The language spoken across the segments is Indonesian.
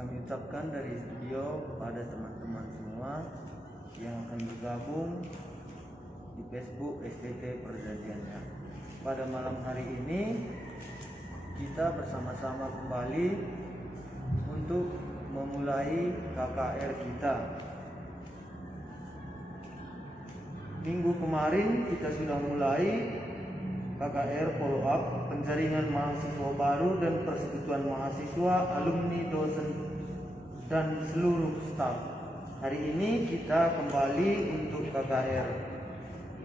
kami ucapkan dari studio kepada teman-teman semua yang akan bergabung di Facebook STT Perjanjiannya. Pada malam hari ini kita bersama-sama kembali untuk memulai KKR kita. Minggu kemarin kita sudah mulai KKR follow up penjaringan mahasiswa baru dan persekutuan mahasiswa, alumni, dosen dan seluruh staf. Hari ini kita kembali untuk KKR.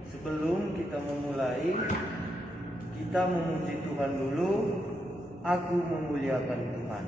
Sebelum kita memulai, kita memuji Tuhan dulu. Aku memuliakan Tuhan.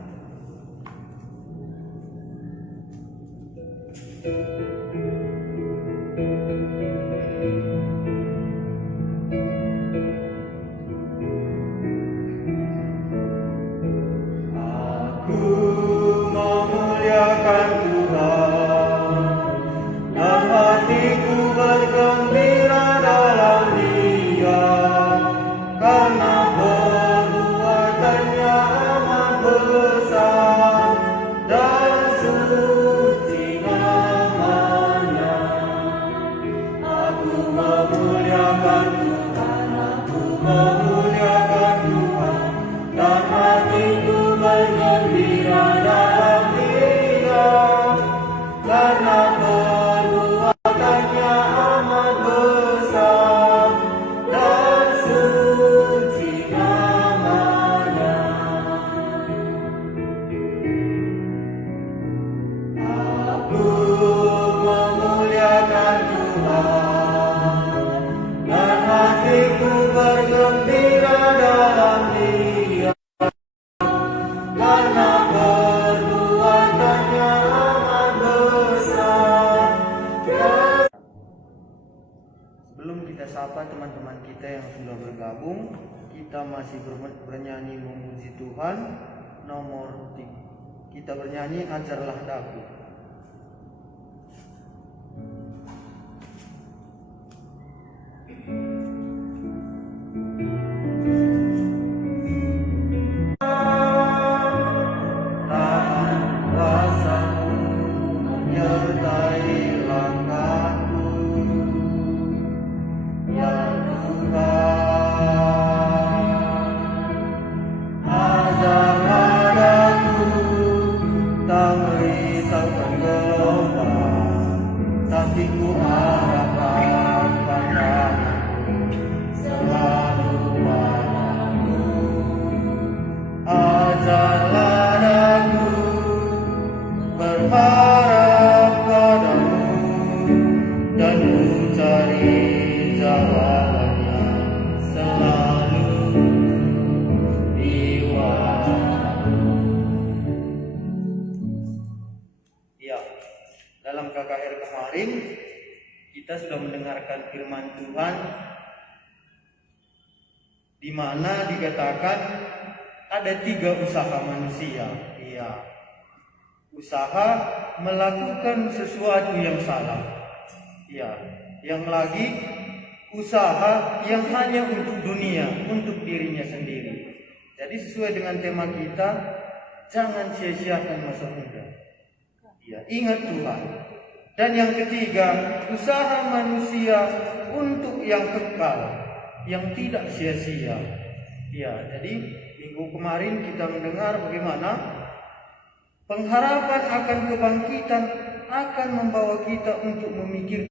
Teman-teman kita yang sudah bergabung, kita masih bernyanyi memuji Tuhan. Nomor 3 kita bernyanyi Ajarlah Daku. Dalam KKR kemarin kita sudah mendengarkan firman Tuhan di mana dikatakan ada 3 usaha manusia. Usaha melakukan sesuatu yang salah. Yang lagi usaha yang hanya untuk dunia, untuk dirinya sendiri. Jadi sesuai dengan tema kita, jangan sia-siakan masa muda. Ingat Tuhan. Dan yang ketiga, usaha manusia untuk yang kekal, yang tidak sia-sia. Jadi minggu kemarin kita mendengar bagaimana pengharapan akan kebangkitan akan membawa kita untuk memikirkan.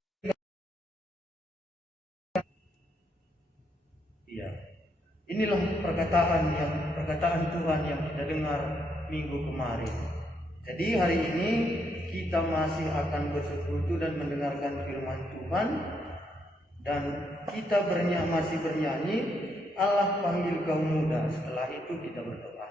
Inilah perkataan Tuhan yang kita dengar minggu kemarin. Jadi hari ini kita masih akan bersekutu dan mendengarkan firman Tuhan, dan kita masih bernyanyi Allah panggil kaum muda. Setelah itu kita berdoa.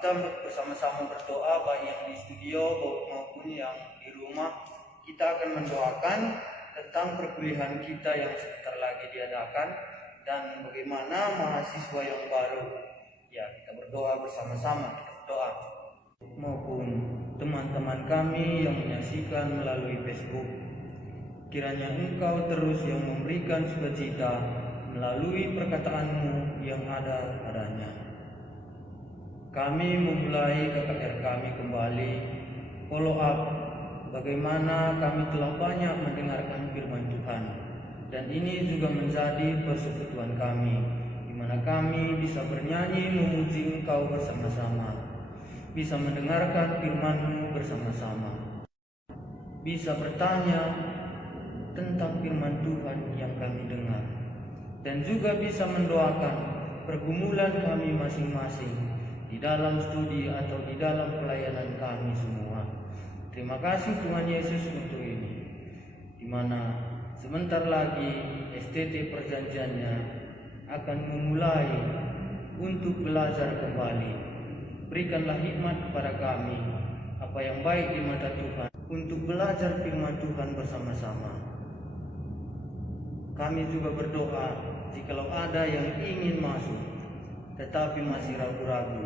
kita bersama-sama berdoa, baik yang di studio maupun yang di rumah. Kita akan mendoakan tentang perkuliahan kita yang sebentar lagi diadakan dan bagaimana mahasiswa yang baru. Ya, kita berdoa bersama-sama, kita berdoa. Maupun teman-teman kami yang menyaksikan melalui Facebook, kiranya Engkau terus yang memberikan sukacita melalui perkataan-Mu yang ada padanya. Kami memulai KKR kami kembali, follow up bagaimana kami telah banyak mendengarkan firman Tuhan, dan ini juga menjadi persekutuan kami, di mana kami bisa bernyanyi memuji Engkau bersama-sama, bisa mendengarkan firman-Mu bersama-sama, bisa bertanya tentang firman Tuhan yang kami dengar, dan juga bisa mendoakan pergumulan kami masing-masing di dalam studi atau di dalam pelayanan kami semua. Terima kasih Tuhan Yesus untuk ini, di mana sebentar lagi STT perjanjiannya akan memulai untuk belajar kembali. Berikanlah hikmat kepada kami, apa yang baik di mata Tuhan, untuk belajar firman Tuhan bersama-sama. Kami juga berdoa, jikalau ada yang ingin masuk tetapi masih ragu-ragu,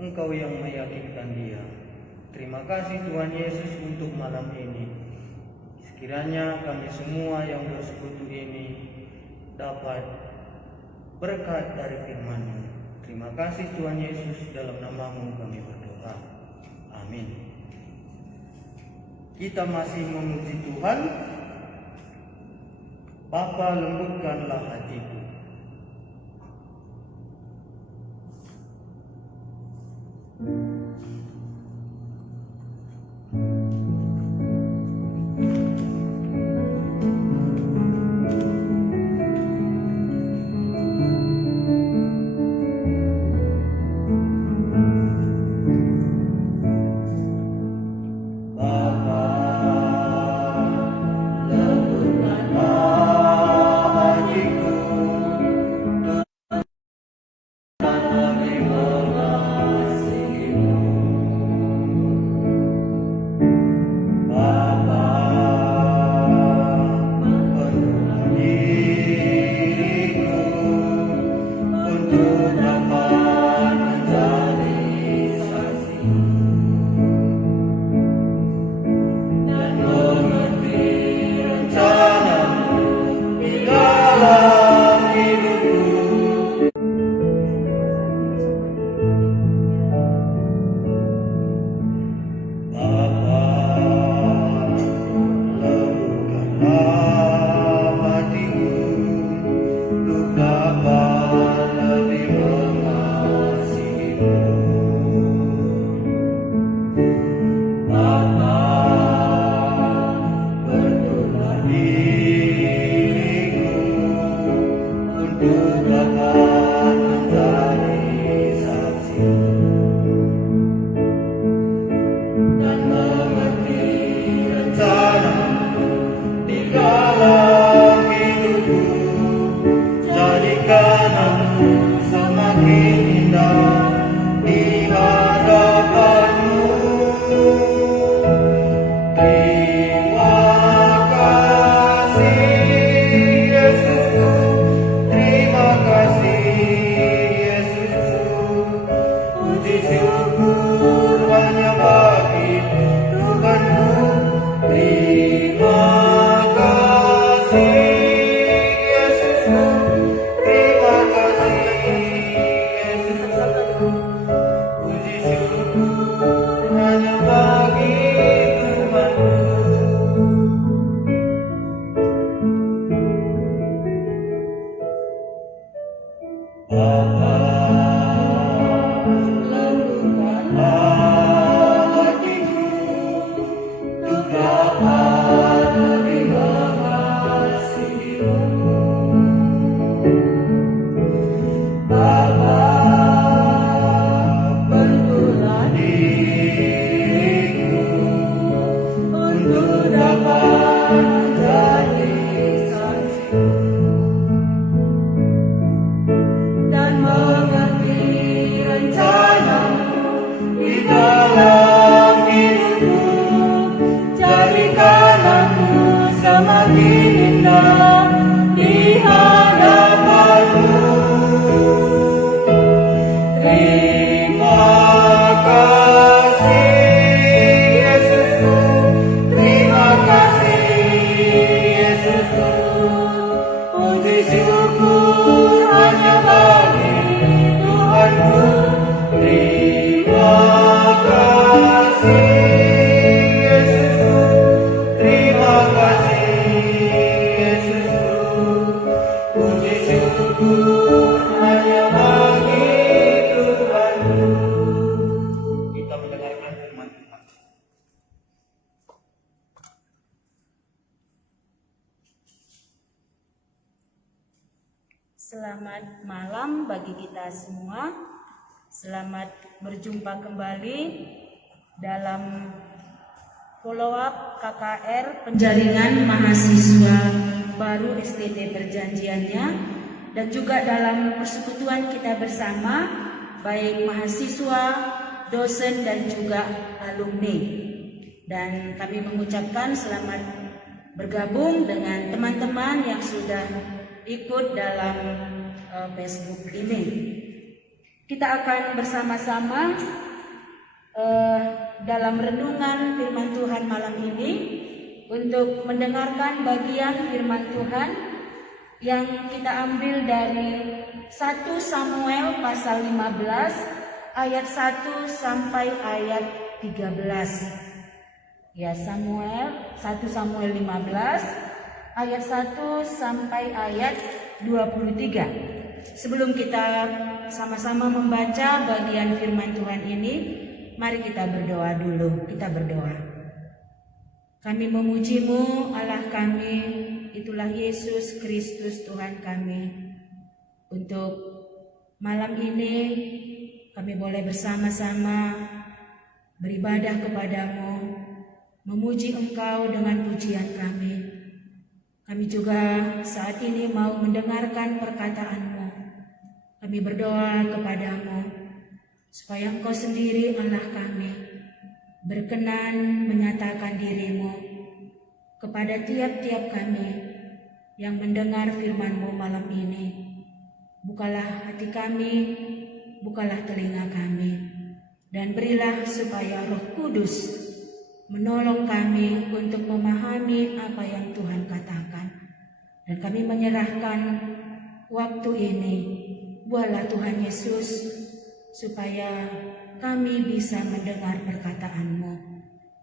Engkau yang meyakinkan dia. Terima kasih Tuhan Yesus untuk malam ini. Sekiranya kami semua yang bersekutu ini dapat berkat dari firman-Mu. Terima kasih Tuhan Yesus, dalam nama-Mu kami berdoa. Amin. Kita masih memuji Tuhan. Bapa, lembutkanlah hatiku. Lembutkanlah hatiku. Selamat malam bagi kita semua. Selamat berjumpa kembali dalam follow up KKR penjaringan mahasiswa baru STT perjanjiannya, dan juga dalam persekutuan kita bersama baik mahasiswa, dosen dan juga alumni. Dan kami mengucapkan selamat bergabung dengan teman-teman yang sudah ikut dalam Facebook ini. Kita akan bersama-sama dalam renungan firman Tuhan malam ini untuk mendengarkan bagian firman Tuhan yang kita ambil dari 1 Samuel pasal 15 ayat 1 sampai ayat 13. Ya, 1 Samuel 15 ayat 1 sampai ayat 23. Sebelum kita sama-sama membaca bagian firman Tuhan ini, mari kita berdoa dulu. Kita berdoa. Kami memuji-Mu, Allah kami, itulah Yesus Kristus Tuhan kami. Untuk malam ini kami boleh bersama-sama beribadah kepadamu, memuji Engkau dengan pujian kami. Kami juga saat ini mau mendengarkan perkataan-Mu. Kami berdoa kepadamu supaya Engkau sendiri Allah kami berkenan menyatakan diri-Mu kepada tiap-tiap kami yang mendengar firman-Mu malam ini. Bukalah hati kami, bukalah telinga kami, dan berilah supaya Roh Kudus menolong kami untuk memahami apa yang Tuhan katakan. Dan kami menyerahkan waktu ini, buatlah Tuhan Yesus, supaya kami bisa mendengar perkataan-Mu.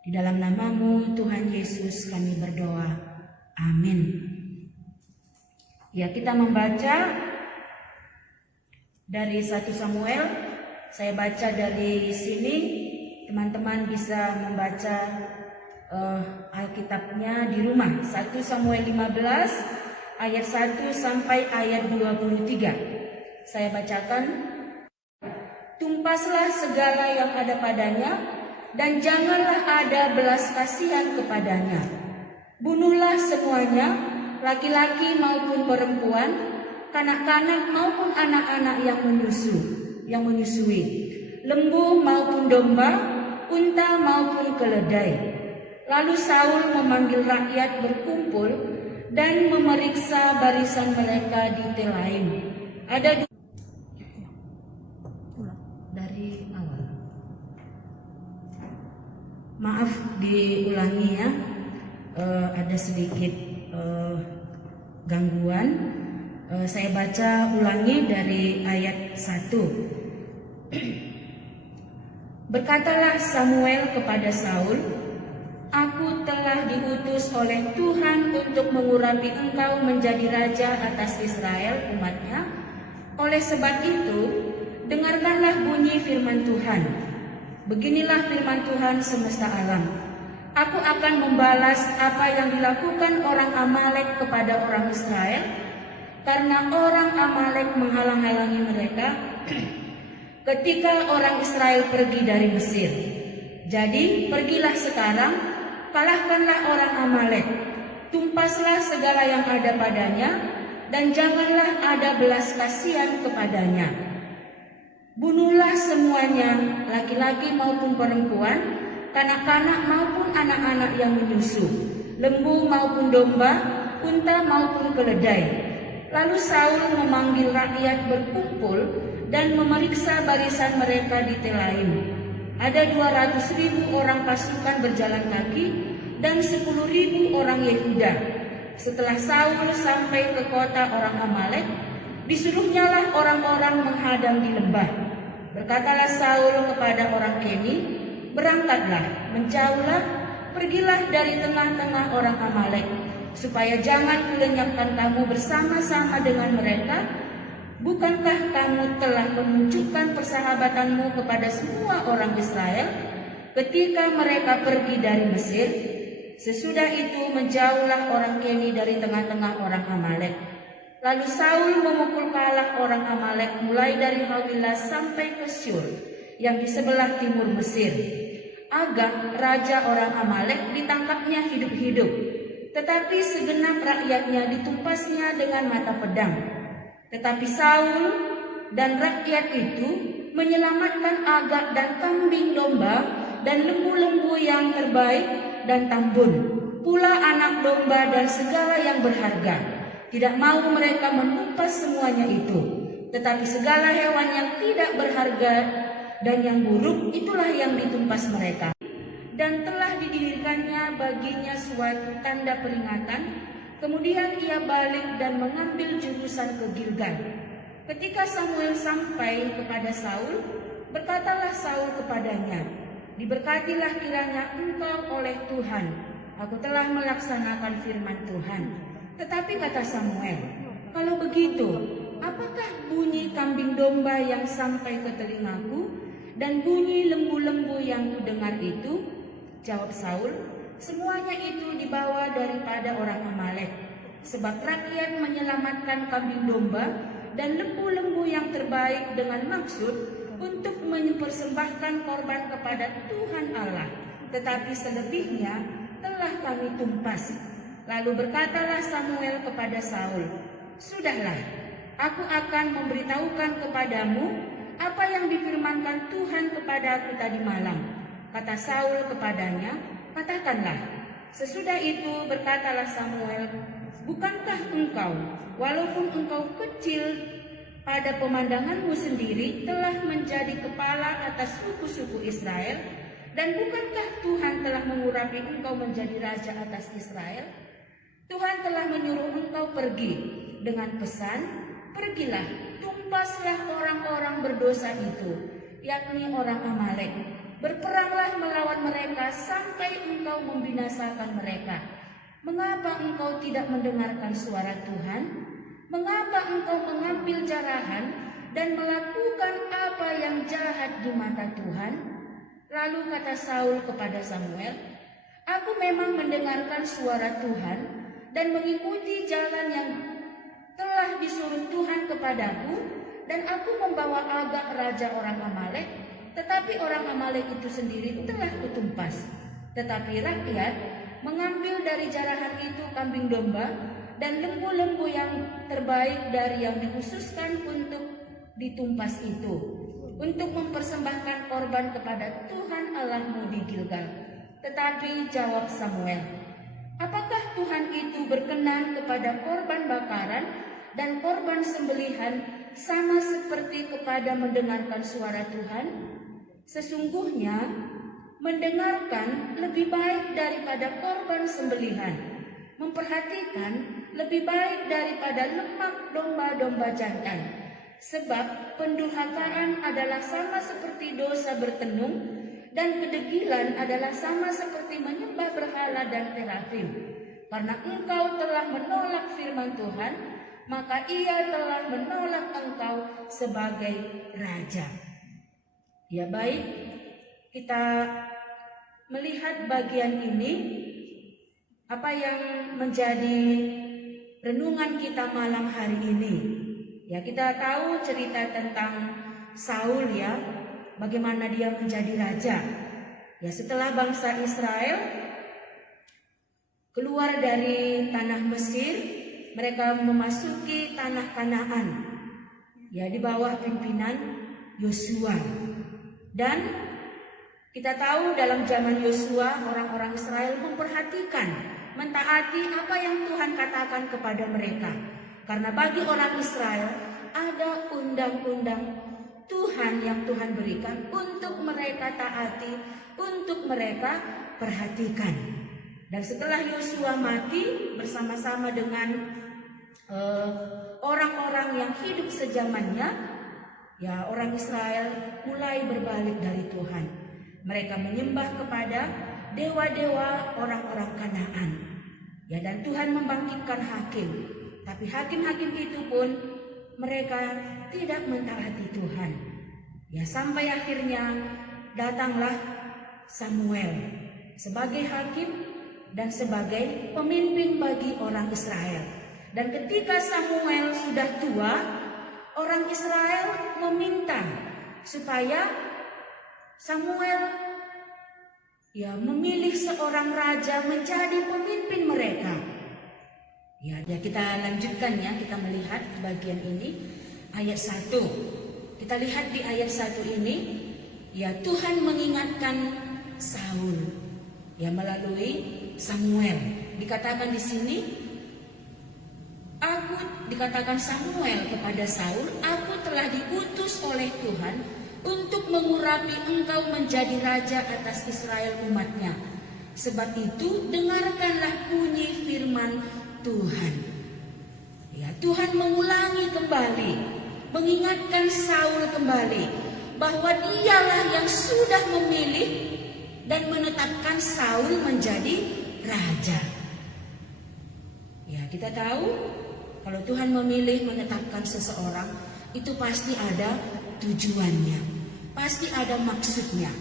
Di dalam nama-Mu Tuhan Yesus kami berdoa. Amin. Ya, kita membaca dari 1 Samuel. Saya baca dari sini. Teman-teman bisa membaca Alkitabnya di rumah. 1 Samuel 15 ayat 1 sampai ayat 23. Saya bacakan. Tumpaslah segala yang ada padanya, dan janganlah ada belas kasihan kepadanya. Bunuhlah semuanya, laki-laki maupun perempuan, kanak-kanak maupun anak-anak yang menyusui, lembu maupun domba, unta maupun keledai. Lalu Saul memanggil rakyat berkumpul dan memeriksa barisan mereka di Telaim. Ada dari awal. Maaf diulangi ya, ada sedikit gangguan. Saya baca ulangi dari ayat 1. Berkatalah Samuel kepada Saul, "Aku telah diutus oleh Tuhan untuk mengurapi engkau menjadi raja atas Israel umatnya. Oleh sebab itu, dengarkanlah bunyi firman Tuhan. Beginilah firman Tuhan semesta alam. Aku akan membalas apa yang dilakukan orang Amalek kepada orang Israel, karena orang Amalek menghalang-halangi mereka ketika orang Israel pergi dari Mesir. Jadi pergilah sekarang, kalahkanlah orang Amalek, tumpaslah segala yang ada padanya, dan janganlah ada belas kasihan kepadanya. Bunuhlah semuanya, laki-laki maupun perempuan, kanak-kanak maupun anak-anak yang menyusu, lembu maupun domba, unta maupun keledai." Lalu Saul memanggil rakyat berkumpul dan memeriksa barisan mereka di Telaim. Ada 200.000 orang pasukan berjalan kaki dan 10.000 orang Yehuda. Setelah Saul sampai ke kota orang Amalek, disuruhnyalah orang-orang menghadang di lembah. Berkatalah Saul kepada orang Keni, "Berangkatlah, menjauhlah, pergilah dari tengah-tengah orang Amalek, supaya jangan kulenyapkan kamu bersama-sama dengan mereka. Bukankah kamu telah menunjukkan persahabatanmu kepada semua orang Israel ketika mereka pergi dari Mesir?" Sesudah itu menjauhlah orang Keni dari tengah-tengah orang Amalek. Lalu Saul memukul kalah orang Amalek mulai dari Hawilah sampai ke Syur yang di sebelah timur Mesir. Agag, raja orang Amalek, ditangkapnya hidup-hidup, tetapi segenap rakyatnya ditumpasnya dengan mata pedang. Tetapi Saul dan rakyat itu menyelamatkan Agag dan kambing domba dan lembu-lembu yang terbaik dan tambun, pula anak domba dan segala yang berharga. Tidak mau mereka menumpas semuanya itu, tetapi segala hewan yang tidak berharga dan yang buruk itulah yang ditumpas mereka. Dan telah didirikannya baginya suatu tanda peringatan. Kemudian ia balik dan mengambil jurusan ke Gilgal. Ketika Samuel sampai kepada Saul, berkatalah Saul kepadanya, "Diberkatilah kiranya engkau oleh Tuhan. Aku telah melaksanakan firman Tuhan." Tetapi kata Samuel, "Kalau begitu, apakah bunyi kambing domba yang sampai ke telingaku dan bunyi lembu-lembu yang kudengar itu?" Jawab Saul, "Semuanya itu dibawa daripada orang Amalek, sebab rakyat menyelamatkan kambing domba dan lembu-lembu yang terbaik dengan maksud untuk mempersembahkan korban kepada Tuhan Allah, tetapi selebihnya telah kami tumpas." Lalu berkatalah Samuel kepada Saul, "Sudahlah, aku akan memberitahukan kepadamu apa yang difirmankan Tuhan kepadaku tadi malam." Kata Saul kepadanya, "Katakanlah." Sesudah itu berkatalah Samuel, "Bukankah engkau, walaupun engkau kecil pada pemandanganmu sendiri, telah menjadi kepala atas suku-suku Israel? Dan bukankah Tuhan telah mengurapi engkau menjadi raja atas Israel? Tuhan telah menyuruh engkau pergi dengan pesan, 'Pergilah, tumpaslah orang-orang berdosa itu, yakni orang Amalek. Berperanglah melawan mereka sampai engkau membinasakan mereka.' Mengapa engkau tidak mendengarkan suara Tuhan? Mengapa engkau mengambil jarahan dan melakukan apa yang jahat di mata Tuhan?" Lalu kata Saul kepada Samuel, "Aku memang mendengarkan suara Tuhan dan mengikuti jalan yang telah disuruh Tuhan kepadaku, dan aku membawa Agag raja orang Amalek, tetapi orang Amalek itu sendiri telah kutumpas. Tetapi rakyat mengambil dari jarahan itu kambing domba dan lembu-lembu yang terbaik dari yang dikhususkan untuk ditumpas itu, untuk mempersembahkan korban kepada Tuhan Allahmu di Gilgal." Tetapi jawab Samuel, "Apakah Tuhan itu berkenan kepada korban bakaran dan korban sembelihan sama seperti kepada mendengarkan suara Tuhan? Sesungguhnya mendengarkan lebih baik daripada korban sembelihan, memperhatikan lebih baik daripada lemak domba-domba jantan. Sebab pendurhakaan adalah sama seperti dosa bertenung, dan kedegilan adalah sama seperti menyembah berhala dan terafim. Karena engkau telah menolak firman Tuhan, maka ia telah menolak engkau sebagai raja." Ya baik, kita melihat bagian ini, apa yang menjadi renungan kita malam hari ini. Ya, kita tahu cerita tentang Saul, ya, bagaimana dia menjadi raja. Ya, setelah bangsa Israel keluar dari tanah Mesir, mereka memasuki tanah Kanaan, ya, di bawah pimpinan Yosua. Dan kita tahu dalam zaman Yosua, orang-orang Israel memperhatikan, mentaati apa yang Tuhan katakan kepada mereka. Karena bagi orang Israel ada undang-undang Tuhan yang Tuhan berikan untuk mereka taati, untuk mereka perhatikan. Dan setelah Yosua mati bersama-sama dengan orang-orang yang hidup sezamannya, ya, orang Israel mulai berbalik dari Tuhan. Mereka menyembah kepada dewa-dewa orang-orang Kanaan. Ya, dan Tuhan membangkitkan hakim. Tapi hakim-hakim itu pun mereka tidak mentaati Tuhan. Ya, sampai akhirnya datanglah Samuel sebagai hakim dan sebagai pemimpin bagi orang Israel. Dan ketika Samuel sudah tua, orang Israel meminta supaya Samuel memilih seorang raja menjadi pemimpin mereka. Kita lanjutkan kita melihat bagian ini ayat 1. Kita lihat di ayat 1 ini, Tuhan mengingatkan Saul melalui Samuel. Dikatakan di sini, dikatakan Samuel kepada Saul, aku telah diutus oleh Tuhan untuk mengurapi engkau menjadi raja atas Israel umatnya. Sebab itu dengarkanlah bunyi firman Tuhan. Tuhan mengulangi kembali, mengingatkan Saul kembali bahwa dialah yang sudah memilih dan menetapkan Saul menjadi raja. Kita tahu kalau Tuhan memilih menetapkan seseorang, itu pasti ada tujuannya, pasti ada maksudnya.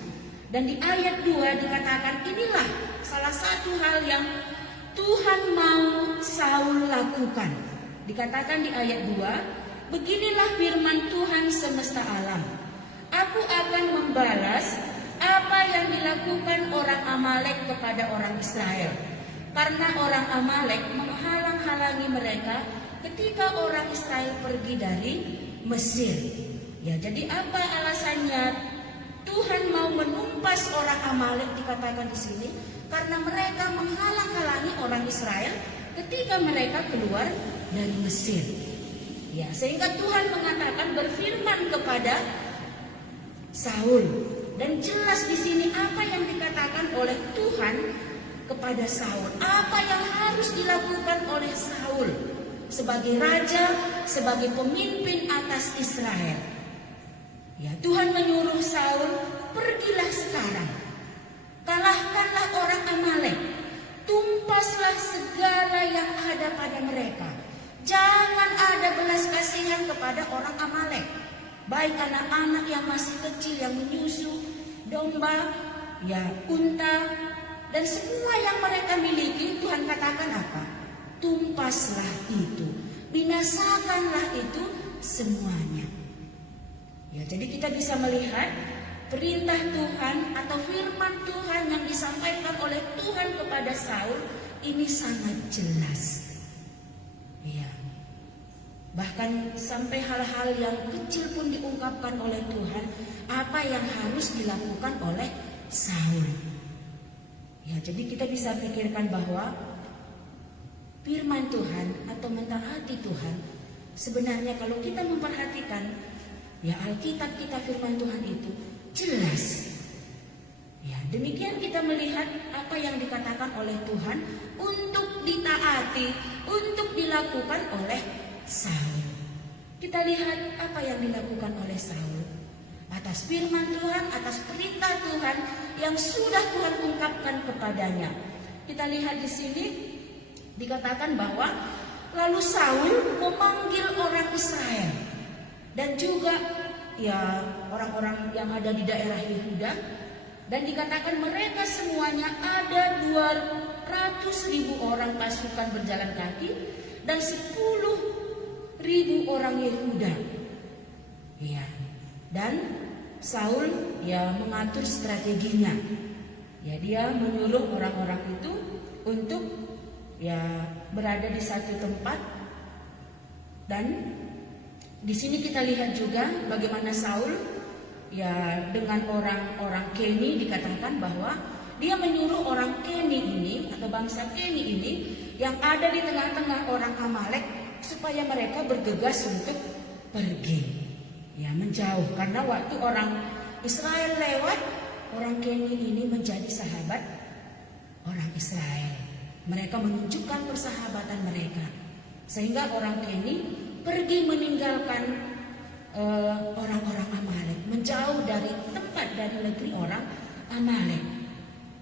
Dan di ayat 2 dikatakan inilah salah satu hal yang Tuhan mau Saul lakukan. Dikatakan di ayat 2, beginilah firman Tuhan semesta alam. Aku akan membalas apa yang dilakukan orang Amalek kepada orang Israel. Karena orang Amalek menghalang-halangi mereka ketika orang Israel pergi dari Mesir. Jadi apa alasannya Tuhan mau menumpas orang Amalek? Dikatakan di sini karena mereka menghalang-halangi orang Israel ketika mereka keluar dari Mesir. Sehingga Tuhan mengatakan, berfirman kepada Saul, dan jelas di sini apa yang dikatakan oleh Tuhan kepada Saul, apa yang harus dilakukan oleh Saul sebagai raja, sebagai pemimpin atas Israel. Tuhan menyuruh Saul, pergilah sekarang, kalahkanlah orang Amalek, tumpaslah segala yang ada pada mereka. Jangan ada belas kasihan kepada orang Amalek, baik anak-anak yang masih kecil yang menyusu, domba, unta, dan semua yang mereka miliki. Tuhan katakan apa? Tumpaslah itu, binasakanlah itu semuanya. Jadi kita bisa melihat perintah Tuhan atau firman Tuhan yang disampaikan oleh Tuhan kepada Saul ini sangat jelas. Bahkan sampai hal-hal yang kecil pun diungkapkan oleh Tuhan, apa yang harus dilakukan oleh Saul. Jadi kita bisa pikirkan bahwa firman Tuhan atau mentaati Tuhan, sebenarnya kalau kita memperhatikan Alkitab kita, firman Tuhan itu jelas. Demikian kita melihat apa yang dikatakan oleh Tuhan untuk ditaati, untuk dilakukan oleh Saul. Kita lihat apa yang dilakukan oleh Saul atas firman Tuhan, atas perintah Tuhan yang sudah Tuhan ungkapkan kepadanya. Kita lihat di sini dikatakan bahwa lalu Saul memanggil orang Israel dan juga orang-orang yang ada di daerah Yehuda, dan dikatakan mereka semuanya ada 200.000 orang pasukan berjalan kaki dan 10.000 orang Yehuda. Dan Saul mengatur strateginya. Dia menyuruh orang-orang itu untuk berada di satu tempat. Dan di sini kita lihat juga bagaimana Saul dengan orang-orang Keni, dikatakan bahwa dia menyuruh orang Keni ini atau bangsa Keni ini yang ada di tengah-tengah orang Amalek supaya mereka bergegas untuk pergi, menjauh. Karena waktu orang Israel lewat, orang Keni ini menjadi sahabat orang Israel. Mereka menunjukkan persahabatan mereka, sehingga orang Keni pergi meninggalkan orang-orang Amalek, menjauh dari tempat, dari negeri orang Amalek.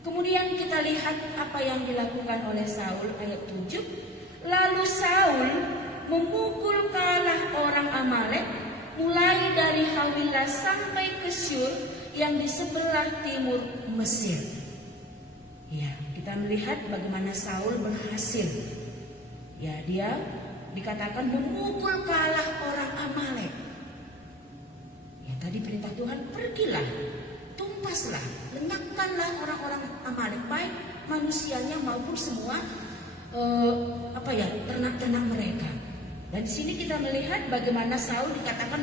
Kemudian kita lihat apa yang dilakukan oleh Saul ayat 7. Lalu Saul memukul kalah orang Amalek mulai dari Hawilah sampai ke Syur yang di sebelah timur Mesir. Kita melihat bagaimana Saul berhasil. Dia dikatakan memukul kalah orang Amalek. Ya, tadi perintah Tuhan, pergilah, tumpaslah, lenyapkanlah orang-orang Amalek, baik manusianya maupun semua ternak-ternak mereka. Dan di sini kita melihat bagaimana Saul dikatakan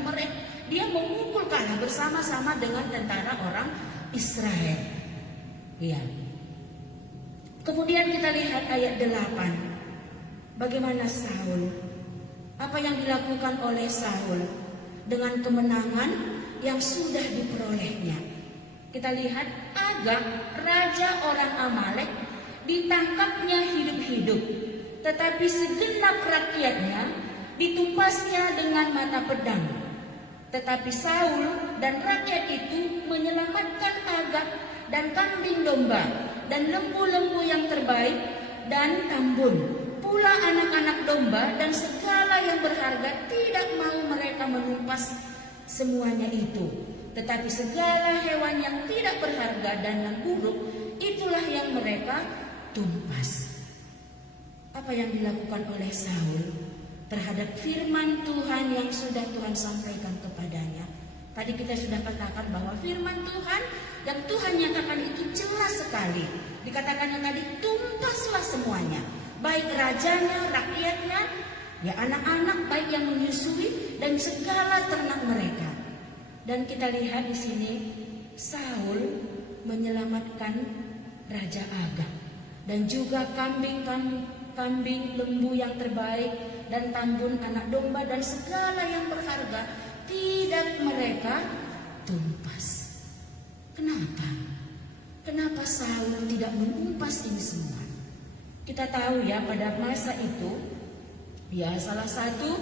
dia memukul kalah bersama-sama dengan tentara orang Israel. Ya. Kemudian kita lihat ayat 8. Bagaimana Saul, apa yang dilakukan oleh Saul dengan kemenangan yang sudah diperolehnya. Kita lihat Agag, raja orang Amalek, ditangkapnya hidup-hidup, tetapi segenap rakyatnya ditumpasnya dengan mata pedang. Tetapi Saul dan rakyat itu menyelamatkan Agag dan kambing domba dan lembu-lembu yang terbaik dan tambun, pula anak-anak domba dan segala yang berharga. Tidak mau mereka menumpas semuanya itu, tetapi segala hewan yang tidak berharga dan yang buruk, itulah yang mereka tumpas. Apa yang dilakukan oleh Saul terhadap firman Tuhan yang sudah Tuhan sampaikan kepadanya? Tadi kita sudah katakan bahwa firman Tuhan yang Tuhan nyatakan itu jelas sekali. Dikatakannya tadi, tumpaslah semuanya, baik rajanya, rakyatnya, ya anak-anak baik yang menyusui dan segala ternak mereka. Dan kita lihat di sini Saul menyelamatkan Raja Agag dan juga kambing, lembu yang terbaik dan tambun anak domba dan segala yang berharga, tidak mereka tumpas. Kenapa? Kenapa Saul tidak menumpas ini semua? Kita tahu ya, pada masa itu ya salah satu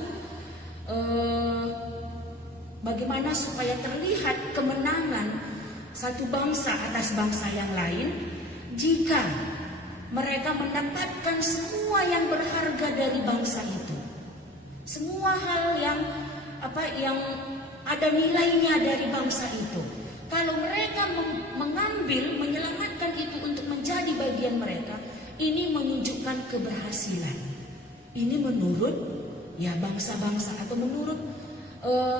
bagaimana supaya terlihat kemenangan satu bangsa atas bangsa yang lain, jika mereka mendapatkan semua yang berharga dari bangsa itu, semua hal yang ada nilainya dari bangsa itu. Kalau mereka menyelamatkan itu untuk menjadi bagian mereka, ini menunjukkan keberhasilan. Ini menurut ya bangsa-bangsa atau menurut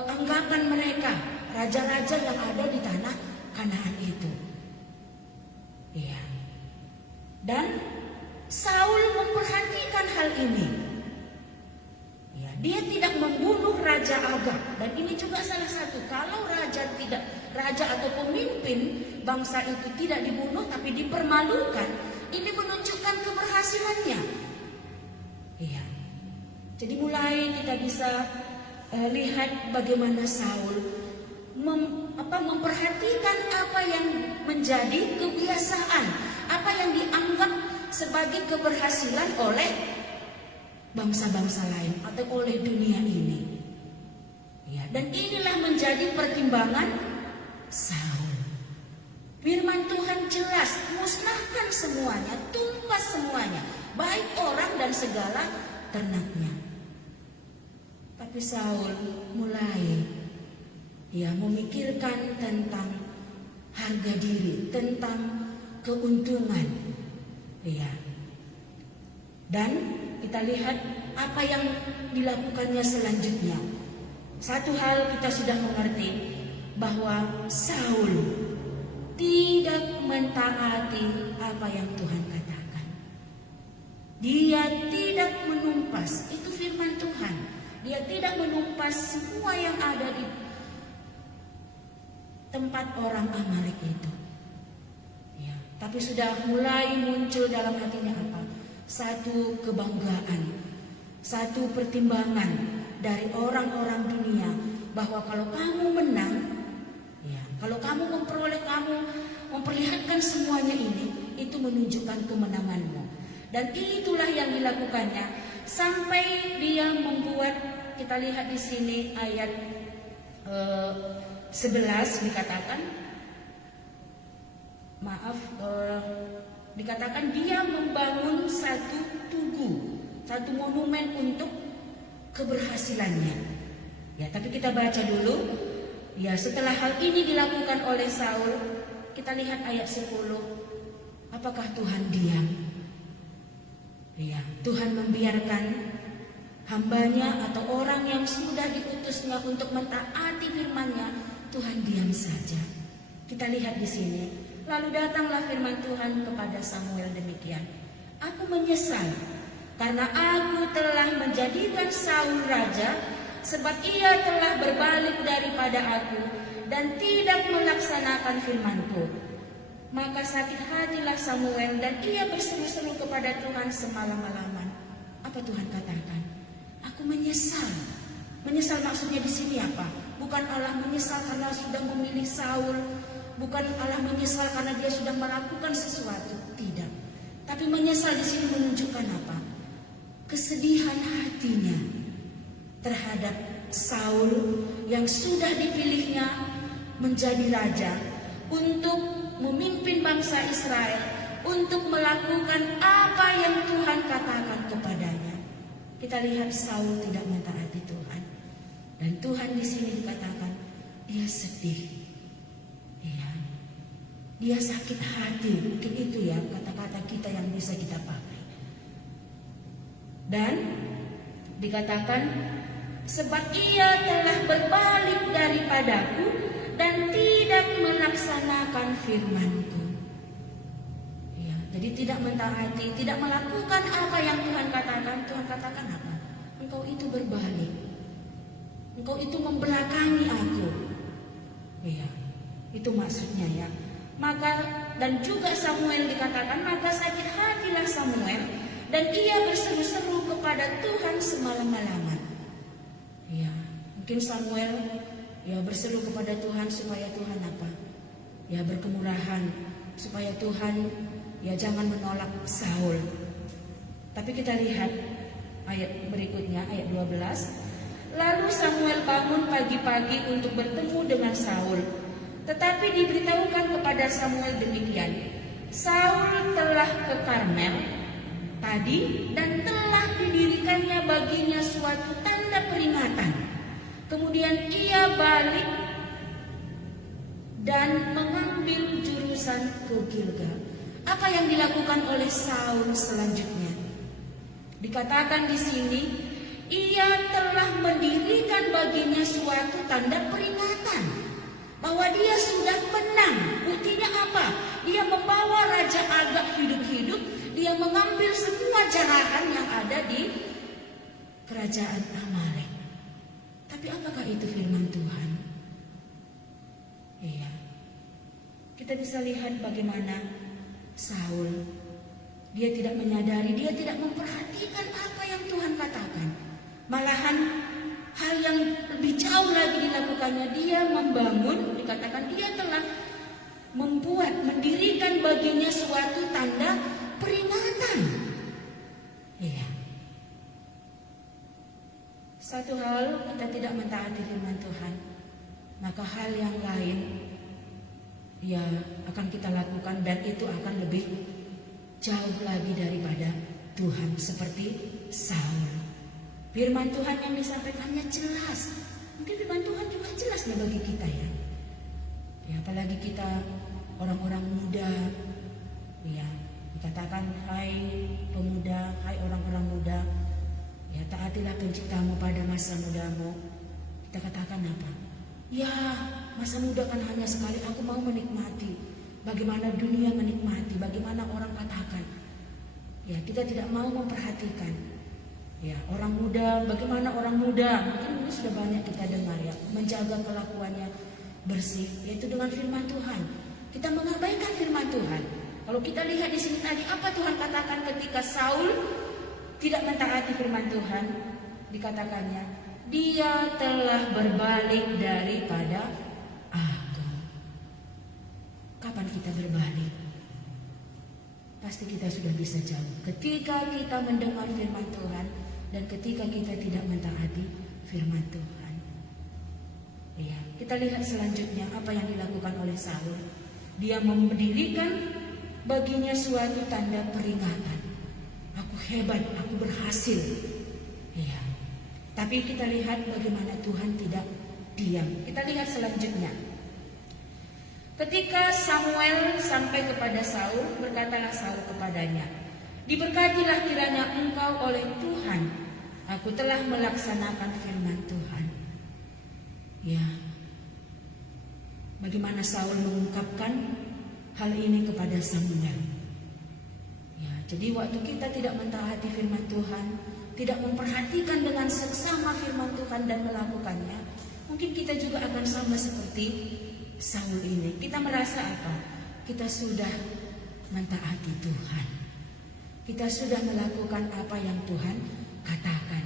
anggapan mereka, raja-raja yang ada di tanah Kanaan itu. Ya. Dan Saul memperhatikan hal ini. Ya, dia tidak membunuh Raja Agag, dan ini juga salah satu, kalau raja atau pemimpin bangsa itu tidak dibunuh tapi dipermalukan, ini menunjukkan keberhasilannya. Iya. Jadi mulai kita bisa lihat bagaimana Saul memperhatikan apa yang menjadi kebiasaan, apa yang dianggap sebagai keberhasilan oleh bangsa-bangsa lain atau oleh dunia ini. Ya, dan inilah menjadi pertimbangan Saul. Firman Tuhan jelas, musnahkan semuanya, tumpas semuanya, baik orang dan segala ternaknya. Tapi Saul mulai memikirkan tentang harga diri, tentang keuntungan. Dan kita lihat apa yang dilakukannya selanjutnya. Satu hal kita sudah mengerti, bahwa Saul tidak mentaati apa yang Tuhan katakan. Dia tidak menumpas, itu firman Tuhan. Dia tidak menumpas semua yang ada di tempat orang Amalek itu. Ya, tapi sudah mulai muncul dalam hatinya apa? Satu kebanggaan, satu pertimbangan dari orang-orang dunia, bahwa kalau kamu menang, ya, kalau kamu memperlihatkan semuanya ini, itu menunjukkan kemenanganmu. Dan itulah yang dilakukannya sampai dia membuat, kita lihat di sini ayat 11 dikatakan dia membangun satu tugu, satu monumen untuk keberhasilannya. Ya, tapi kita baca dulu. Ya, setelah hal ini dilakukan oleh Saul, kita lihat ayat 10. Apakah Tuhan diam? Ya, Tuhan membiarkan hambanya atau orang yang sudah diutusnya untuk mentaati firman-Nya, Tuhan diam saja. Kita lihat di sini. Lalu datanglah firman Tuhan kepada Samuel demikian. Aku menyesal karena aku telah menjadikan Saul raja, sebab ia telah berbalik daripada aku dan tidak melaksanakan firman-Ku. Maka sakit hatilah Samuel dan ia berseru-seru kepada Tuhan semalam-malaman. Apa Tuhan katakan? Aku menyesal. Menyesal maksudnya di sini apa? Bukan Allah menyesal karena sudah memilih Saul, bukan Allah menyesal karena dia sudah melakukan sesuatu, tidak. Tapi menyesal di sini menunjukkan apa? Kesedihan hatinya terhadap Saul yang sudah dipilihnya menjadi raja untuk memimpin bangsa Israel, untuk melakukan apa yang Tuhan katakan kepadanya. Kita lihat Saul tidak mentaati Tuhan, dan Tuhan di sini dikatakan dia sedih, dia sakit hati. Mungkin itu ya kata-kata kita yang bisa kita pakai. Dan dikatakan sebab ia telah berbalik daripadaku dan tidak melaksanakan firman-Ku. Ya, jadi tidak mentaati, tidak melakukan apa yang Tuhan katakan. Tuhan katakan apa? Engkau itu berbalik. Engkau itu membelakangi aku. Ya, itu maksudnya ya. Maka dan juga Samuel dikatakan, maka sakit hatilah Samuel dan ia berseru-seru kepada Tuhan semalam-malaman. Ya, mungkin Samuel berseru kepada Tuhan supaya Tuhan apa? Ya, berkemurahan, supaya Tuhan jangan menolak Saul. Tapi kita lihat ayat berikutnya, ayat 12. Lalu Samuel bangun pagi-pagi untuk bertemu dengan Saul. Tetapi diberitahukan kepada Samuel demikian, Saul telah ke Karmel tadi dan telah didirikannya baginya suatu tanda peringatan. Kemudian ia balik dan mengambil jurusan ke Gilgal. Apa yang dilakukan oleh Saul selanjutnya? Dikatakan di sini, ia telah mendirikan baginya suatu tanda peringatan bahwa dia sudah menang. Buktinya apa? Dia membawa Raja Agag hidup-hidup. Dia mengambil semua jarahan yang ada di kerajaan Amalek. Tapi apakah itu firman Tuhan? Iya. Kita bisa lihat bagaimana Saul, dia tidak menyadari, dia tidak memperhatikan apa yang Tuhan katakan. Malahan hal yang lebih jauh lagi dilakukannya, dia membangun, dikatakan dia telah mendirikan baginya suatu tanda peringatan. Iya. Satu hal kita tidak mentaati firman Tuhan, maka hal yang lain akan kita lakukan dan itu akan lebih jauh lagi daripada Tuhan, seperti Saul. Firman Tuhan yang disampaikannya jelas. Mungkin firman Tuhan juga jelas bagi kita ya. Apalagi kita orang-orang muda, dikatakan hai pemuda, hai orang-orang muda, taatilah penciptamu pada masa mudamu. Kita katakan apa? Ya, masa muda kan hanya sekali, aku mau menikmati. Bagaimana dunia menikmati, bagaimana orang katakan. Kita tidak mau memperhatikan. Orang muda, bagaimana orang muda? Mungkin ini sudah banyak kita dengar menjaga kelakuannya bersih, yaitu dengan firman Tuhan. Kita mengabaikan firman Tuhan. Kalau kita lihat di sini tadi, apa Tuhan katakan ketika Saul tidak mentaati firman Tuhan? Dikatakannya, dia telah berbalik daripada aku. Kapan kita berbalik? Pasti kita sudah bisa jauh. Ketika kita mendengar firman Tuhan dan ketika kita tidak mentaati firman Tuhan. Kita lihat selanjutnya apa yang dilakukan oleh Saul. Dia mendirikan baginya suatu tanda peringatan. Aku hebat, aku berhasil. Tapi kita lihat bagaimana Tuhan tidak diam. Kita lihat selanjutnya. Ketika Samuel sampai kepada Saul, berkatalah Saul kepadanya, diberkatilah kiranya engkau oleh Tuhan Aku telah melaksanakan firman Tuhan. Ya, bagaimana Saul mengungkapkan hal ini kepada Samuel. Ya, jadi waktu kita tidak mentaati firman Tuhan, tidak memperhatikan dengan seksama firman Tuhan dan melakukannya, mungkin kita juga akan sama seperti Saul ini. Kita merasa apa? Kita sudah mentaati Tuhan. Kita sudah melakukan apa yang Tuhan katakan.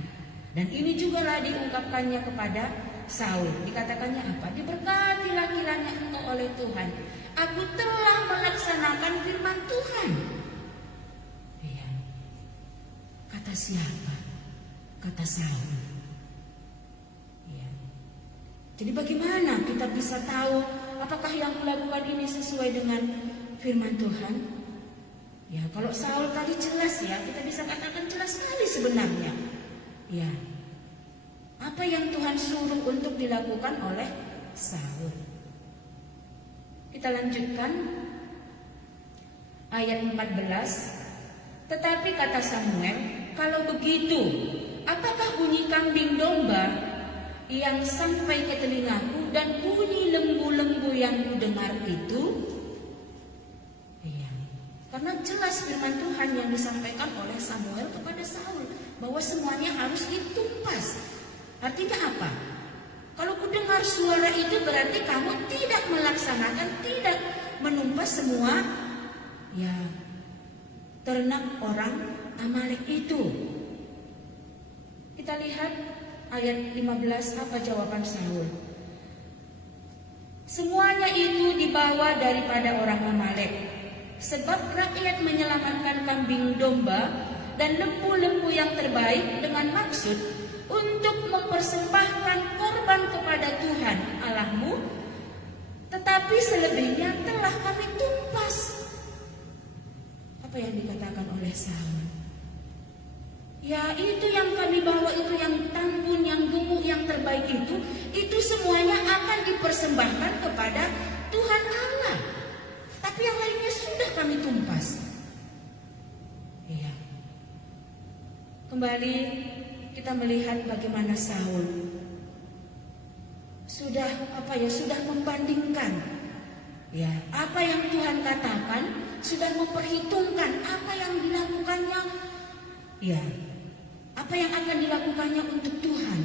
Dan ini juga lah diungkapkannya kepada Saul. Dikatakannya apa? Diberkatilah kiranya engkau oleh Tuhan. Aku telah melaksanakan firman Tuhan. Iya. Kata siapa? Kata Saul. Iya. Jadi bagaimana kita bisa tahu apakah yang kulakukan ini sesuai dengan firman Tuhan? Ya, kalau Saul tadi jelas ya, kita bisa katakan jelas sekali sebenarnya. Ya, apa yang Tuhan suruh untuk dilakukan oleh Saul. Kita lanjutkan ayat 14. Tetapi kata Samuel, kalau begitu, apakah bunyi kambing domba yang sampai ke telingaku dan bunyi lembu-lembu yang kudengar itu? Karena jelas firman Tuhan yang disampaikan oleh Samuel kepada Saul bahwa semuanya harus ditumpas. Artinya apa? Kalau ku dengar suara itu berarti kamu tidak melaksanakan, tidak menumpas semua ya ternak orang Amalek itu. Kita lihat ayat 15 apa jawaban Saul. Semuanya itu dibawa daripada orang Amalek. Sebab rakyat menyelamatkan kambing domba dan lembu-lembu yang terbaik dengan maksud untuk mempersembahkan korban kepada Tuhan Allahmu, tetapi selebihnya telah kami tumpas. Apa yang dikatakan oleh Saul? Ya, itu yang kami bawa, itu yang tanggun, yang gemuk, yang terbaik itu semuanya akan dipersembahkan kepada Tuhan Allah. Tapi yang lainnya sudah kami tumpas. Iya. Kembali kita melihat bagaimana Saul sudah membandingkan ya apa yang Tuhan katakan, sudah memperhitungkan apa yang dilakukannya, ya apa yang akan dilakukannya untuk Tuhan.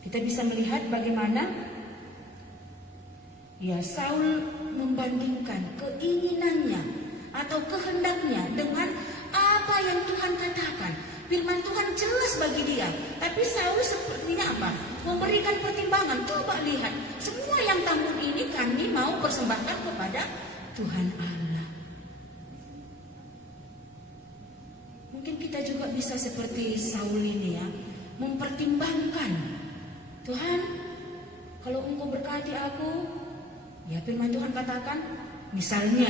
Kita bisa melihat bagaimana ya Saul membandingkan keinginannya atau kehendaknya dengan apa yang Tuhan katakan. Firman Tuhan jelas bagi dia, tapi Saul sepertinya apa? Memberikan pertimbangan. Coba lihat, semua yang tanggung ini kami mau persembahkan kepada Tuhan Allah. Mungkin kita juga bisa seperti Saul ini ya, mempertimbangkan. Tuhan, kalau Engkau berkati aku, ya firman Tuhan katakan, misalnya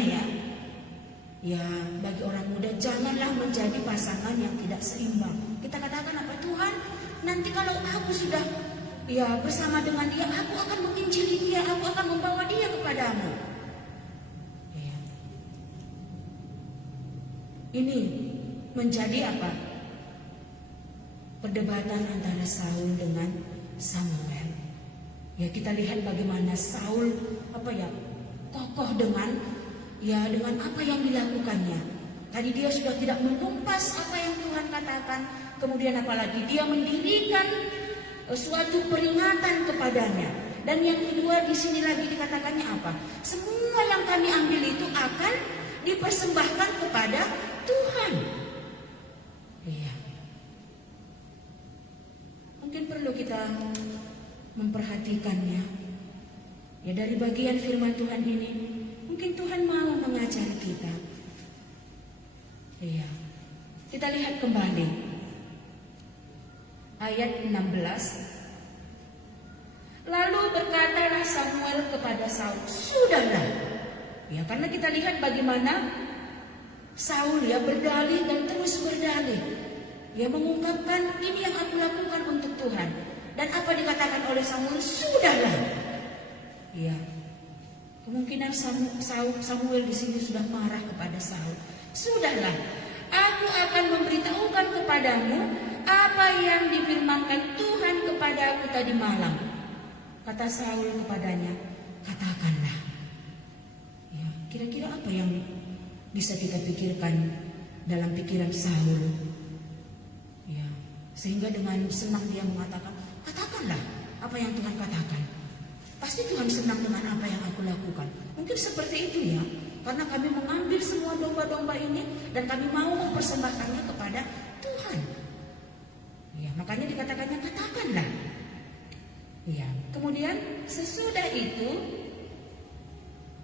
ya bagi orang muda janganlah menjadi pasangan yang tidak seimbang. Kita katakan apa? Tuhan, nanti kalau aku sudah ya bersama dengan dia, aku akan menginjili dia, aku akan membawa dia kepadamu. Ya. Ini menjadi apa? Perdebatan antara Saul dengan Samuel. Ya kita lihat bagaimana Saul kokoh dengan apa yang dilakukannya. Tadi dia sudah tidak menumpas apa yang Tuhan katakan. Kemudian apalagi dia mendirikan suatu peringatan kepadanya. Dan yang kedua di sini lagi dikatakannya apa? Semua yang kami ambil itu akan dipersembahkan kepada Tuhan. Iya. Mungkin perlu kita memperhatikannya. Ya dari bagian firman Tuhan ini, mungkin Tuhan mau mengajari kita. Iya. Kita lihat kembali ayat 16. Lalu berkatalah Samuel kepada Saul, sudahlah. Ya karena kita lihat bagaimana Saul ya berdalih dan terus berdalih. Dia mengungkapkan ini yang aku lakukan untuk Tuhan. Dan apa dikatakan oleh Samuel? Sudahlah. Ya. Kemungkinan Samuel di sini sudah marah kepada Saul. Sudahlah. Aku akan memberitahukan kepadamu apa yang difirmankan Tuhan kepada aku tadi malam. Kata Saul kepadanya, katakanlah. Ya, kira-kira apa yang bisa kita pikirkan dalam pikiran Saul? Ya, sehingga dengan senang dia mengatakan, katakanlah apa yang Tuhan katakan. Pasti Tuhan senang dengan apa yang aku lakukan. Mungkin seperti itu ya, karena kami mengambil semua domba-domba ini dan kami mau mempersembahkannya kepada Tuhan. Ya, makanya dikatakannya katakanlah. Ya, kemudian sesudah itu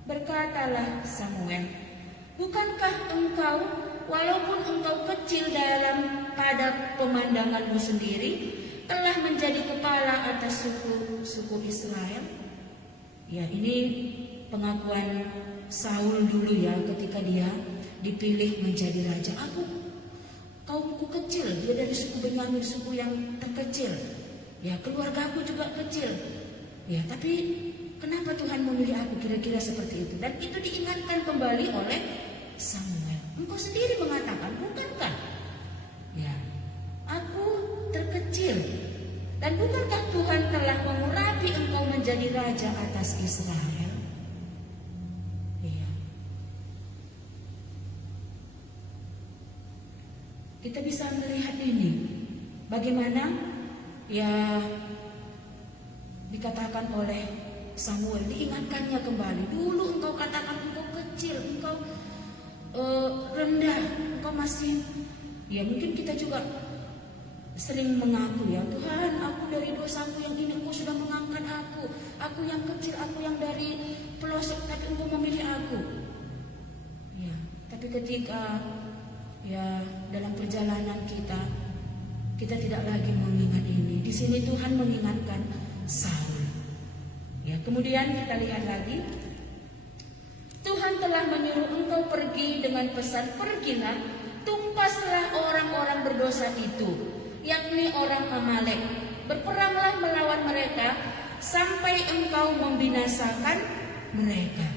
berkatalah Samuel, bukankah engkau, walaupun engkau kecil pada pemandanganmu sendiri, telah menjadi kepala atas suku Israel? Ya, ini pengakuan Saul dulu ya, ketika dia dipilih menjadi raja. Kaumku kecil, dia dari suku Benyamin, suku yang terkecil. Ya, keluargaku juga kecil. Ya, tapi kenapa Tuhan memilih aku? Kira-kira seperti itu. Dan itu diingatkan kembali oleh Samuel. Engkau sendiri mengatakan, bukankah? Ya, aku terkecil. Dan bukankah Tuhan telah mengurapi engkau menjadi raja atas Israel? Iya. Kita bisa melihat ini. Bagaimana ya dikatakan oleh Samuel, diingatkannya kembali. Dulu engkau katakan engkau kecil, engkau rendah, engkau masih, ya mungkin kita juga sering mengaku ya, Tuhan, aku dari dosaku yang ini engkau sudah mengangkat aku yang kecil, aku yang dari pelosok, tapi engkau memilih aku. Ya, tapi ketika ya dalam perjalanan kita tidak lagi mengingat ini. Di sini Tuhan mengingatkan Saul. Ya, kemudian kita lihat lagi. Tuhan telah menyuruh engkau pergi dengan pesan, pergilah, tumpaslah orang-orang berdosa itu, yakni orang Amalek. Berperanglah melawan mereka sampai engkau membinasakan mereka.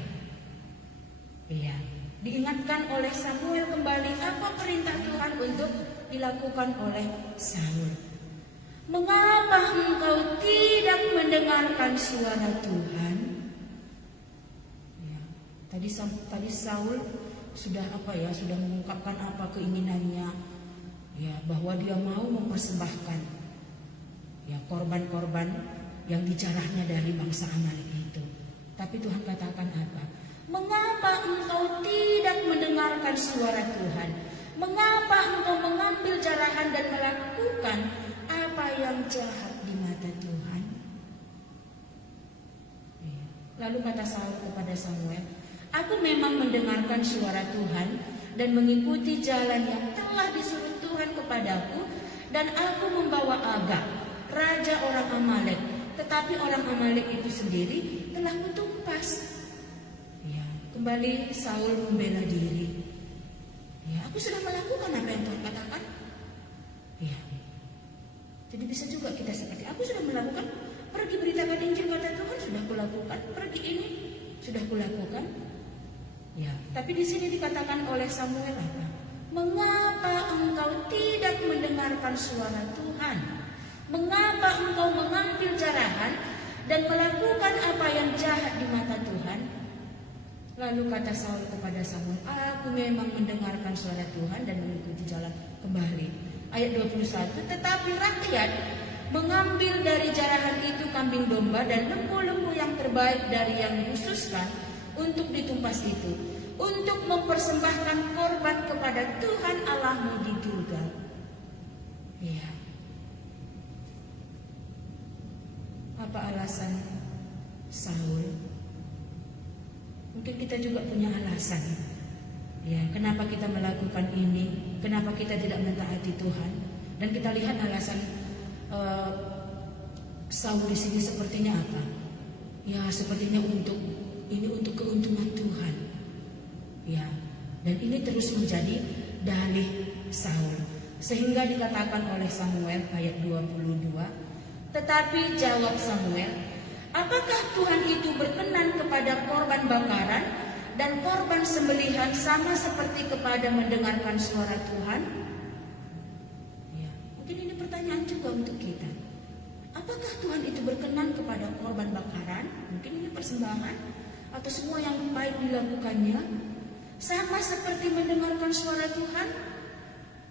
Iya, diingatkan oleh Samuel kembali apa perintah Tuhan untuk dilakukan oleh Saul. Mengapa engkau tidak mendengarkan suara Tuhan? Ya, tadi Saul sudah sudah mengungkapkan apa keinginannya, ya, bahwa dia mau mempersembahkan ya korban-korban yang dijarahnya dari bangsa Amalek itu. Tapi Tuhan katakan apa? Mengapa engkau tidak mendengarkan suara Tuhan? Mengapa engkau mengambil jarahan dan melakukan apa yang jahat di mata Tuhan? Lalu kata Saul kepada Samuel, aku memang mendengarkan suara Tuhan dan mengikuti jalan yang telah disuruh Tuhan kepadaku, dan aku membawa Agag, raja orang Amalek, tetapi orang Amalek itu sendiri telah kutumpas. Ya, kembali Saul membela diri. Ya, aku sudah melakukan apa yang Tuhan katakan. Ya, jadi bisa juga kita seperti aku sudah melakukan. Pergi beritakan Injil kata Tuhan, sudah kulakukan. Pergi ini sudah kulakukan. Ya, tapi di sini dikatakan oleh Samuel apa? Mengapa engkau tidak mendengarkan suara Tuhan? Mengapa engkau mengambil jarahan dan melakukan apa yang jahat di mata Tuhan? Lalu kata Saul kepada Samuel, aku memang mendengarkan suara Tuhan dan mengikuti jalan kembali. Ayat 21, tetapi rakyat mengambil dari jarahan itu kambing domba dan lembu-lembu yang terbaik dari yang dikhususkan untuk ditumpas itu, untuk mempersembahkan korban kepada Tuhan Allahmu di Gilgal. Ya. Apa alasan Saul? Mungkin kita juga punya alasan. Ya, kenapa kita melakukan ini? Kenapa kita tidak mentaati Tuhan? Dan kita lihat alasan Saul di sini sepertinya apa? Ya, sepertinya untuk keuntungan Tuhan. Ya, dan ini terus menjadi dalih Saul. Sehingga dikatakan oleh Samuel ayat 22, tetapi jawab Samuel, apakah Tuhan itu berkenan kepada korban bakaran dan korban sembelihan sama seperti kepada mendengarkan suara Tuhan? Ya, mungkin ini pertanyaan juga untuk kita. Apakah Tuhan itu berkenan kepada korban bakaran? Mungkin ini persembahan atau semua yang baik dilakukannya sama seperti mendengarkan suara Tuhan.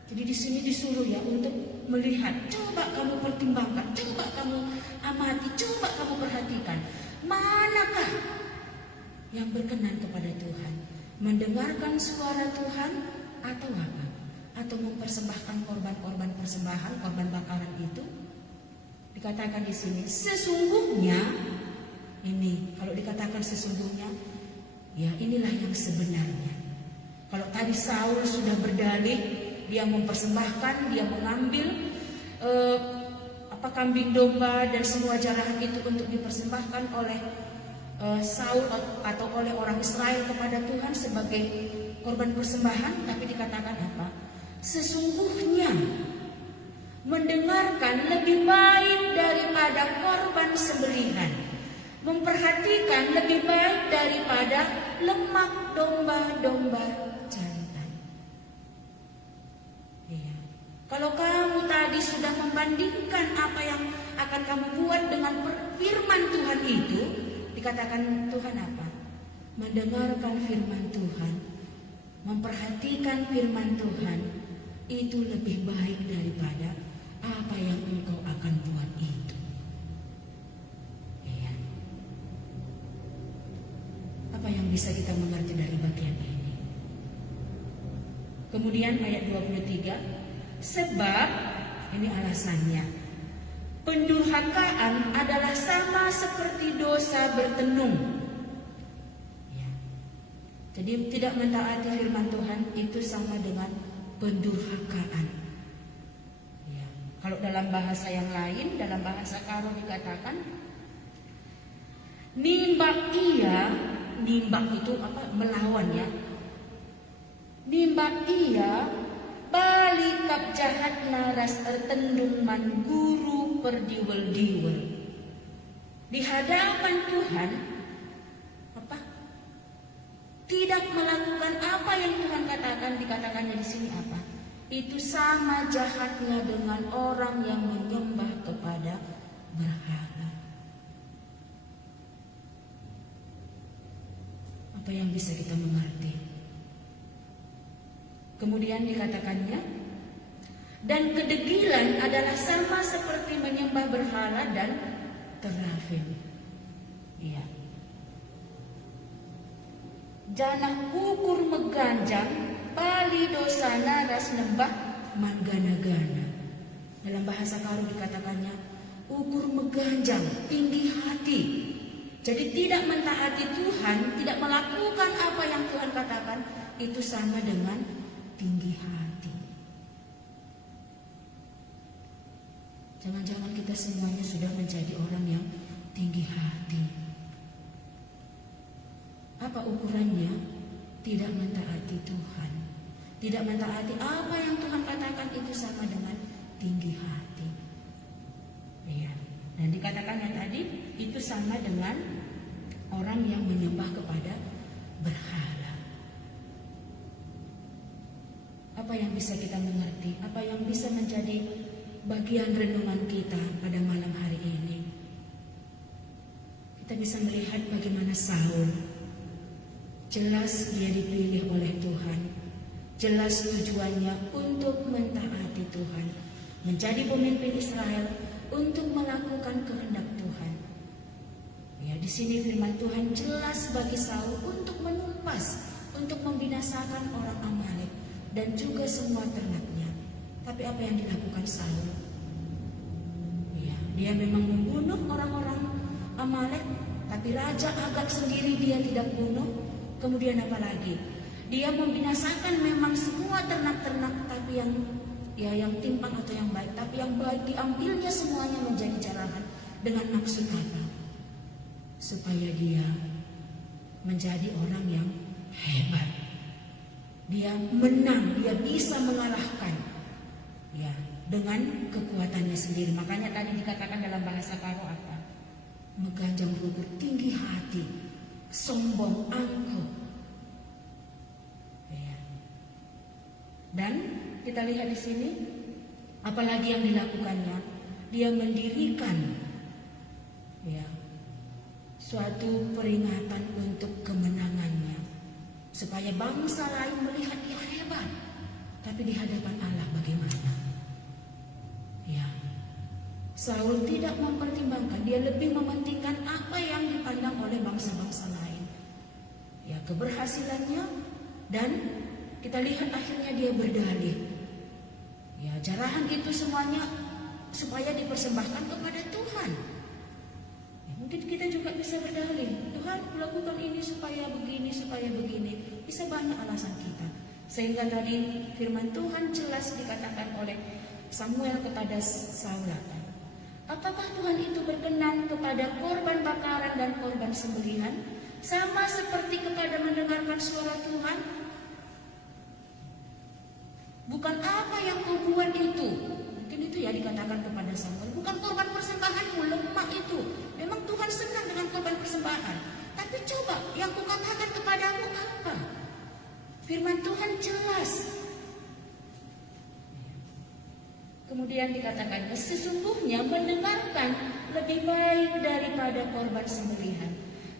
Jadi di sini disuruh ya untuk melihat, coba kamu pertimbangkan, coba kamu amati, coba kamu perhatikan, manakah yang berkenan kepada Tuhan? Mendengarkan suara Tuhan atau apa? Atau mempersembahkan korban-korban persembahan, korban bakaran itu? Dikatakan di sini, sesungguhnya ini, kalau dikatakan sesungguhnya, ya inilah yang sebenarnya. Kalau tadi Saul sudah berdalih, dia mempersembahkan, dia mengambil kambing domba dan semua jarahan itu untuk dipersembahkan oleh Saul atau oleh orang Israel kepada Tuhan sebagai korban persembahan. Tapi dikatakan apa? Sesungguhnya mendengarkan lebih baik daripada korban sembelihan, memperhatikan lebih baik daripada lemak domba-domba jantan. Iya. Kalau kamu tadi sudah membandingkan apa yang akan kamu buat dengan firman Tuhan itu, dikatakan Tuhan apa? Mendengarkan firman Tuhan, memperhatikan firman Tuhan, itu lebih baik daripada apa yang engkau akan buat itu. Iya. Apa yang bisa kita mengerti dari bagian ini? Kemudian ayat 23, sebab ini alasannya, pendurhakaan adalah sama seperti dosa bertenung. Ya. Jadi tidak mentaati firman Tuhan itu sama dengan pendurhakaan. Kalau dalam bahasa yang lain, dalam bahasa Karo dikatakan nimbak itu apa? Melawan ya. Nimbak ia balikap jahat naras ertendung man guru perdiwel-diwel. Di hadapan Tuhan apa? Tidak melakukan apa yang Tuhan katakan, dikatakannya di sini apa? Itu sama jahatnya dengan orang yang menyembah kepada berhala. Apa yang bisa kita mengerti? Kemudian dikatakannya, dan kedegilan adalah sama seperti menyembah berhala dan terafim. Iya. Janah ukur meganjang bali dosa naras nembah manggana-gana. Dalam bahasa Karo dikatakannya ukur meganjang, tinggi hati. Jadi tidak mentaati Tuhan, tidak melakukan apa yang Tuhan katakan, itu sama dengan tinggi hati. Jangan-jangan kita semuanya sudah menjadi orang yang tinggi hati. Apa ukurannya? Tidak mentaati Tuhan, tidak mentaati apa yang Tuhan katakan, itu sama dengan tinggi hati. Iya. Dan dikatakannya tadi itu sama dengan orang yang menyembah kepada berhala. Apa yang bisa kita mengerti? Apa yang bisa menjadi bagian renungan kita pada malam hari ini? Kita bisa melihat bagaimana Saul. Jelas dia dipilih oleh Tuhan. Jelas tujuannya untuk mentaati Tuhan, menjadi pemimpin Israel, untuk melakukan kehendak Tuhan. Ya, di sini firman Tuhan jelas bagi Saul untuk menumpas, untuk membinasakan orang Amalek dan juga semua ternaknya. Tapi apa yang dilakukan Saul? Ya, dia memang membunuh orang-orang Amalek, tapi Raja Agag sendiri dia tidak bunuh. Kemudian apa lagi? Dia membinasakan memang semua ternak-ternak, tapi yang timpang atau yang baik, tapi yang baik diambilnya semuanya menjadi jarahan. Dengan maksud apa? Supaya dia menjadi orang yang hebat. Dia menang, dia bisa mengalahkan ya dengan kekuatannya sendiri. Makanya tadi dikatakan dalam bahasa Karo apa? Meganjang berukur tinggi hati, sombong angkuh. Ya. Dan kita lihat di sini Apalagi yang dilakukannya, dia mendirikan ya suatu peringatan untuk kemenangannya, supaya bangsa lain melihat dia hebat. Tapi di hadapan Allah bagaimana? Ya, Saul tidak mempertimbangkan, dia lebih mementingkan apa yang dipandang oleh bangsa-bangsa lain. Ya, keberhasilannya, dan kita lihat akhirnya dia berdalih. Ya, jarahan itu semuanya supaya dipersembahkan kepada Tuhan. Ya, mungkin kita juga bisa berdalih, Tuhan lakukan ini supaya begini, supaya begini. Bisa banyak alasan kita. Sehingga tadi firman Tuhan jelas dikatakan oleh Samuel kepada Saul. Apakah Tuhan itu berkenan kepada korban bakaran dan korban sembelihan sama seperti kepada mendengarkan suara Tuhan? Bukan apa yang kau buat itu. Mungkin itu ya dikatakan kepada Samuel. Bukan korban persembahanmu lemah itu. Memang Tuhan senang dengan korban persembahan. Tapi coba yang kukatakan kepadamu apa? Firman Tuhan jelas. Kemudian dikatakan, sesungguhnya mendengarkan lebih baik daripada korban sembelihan,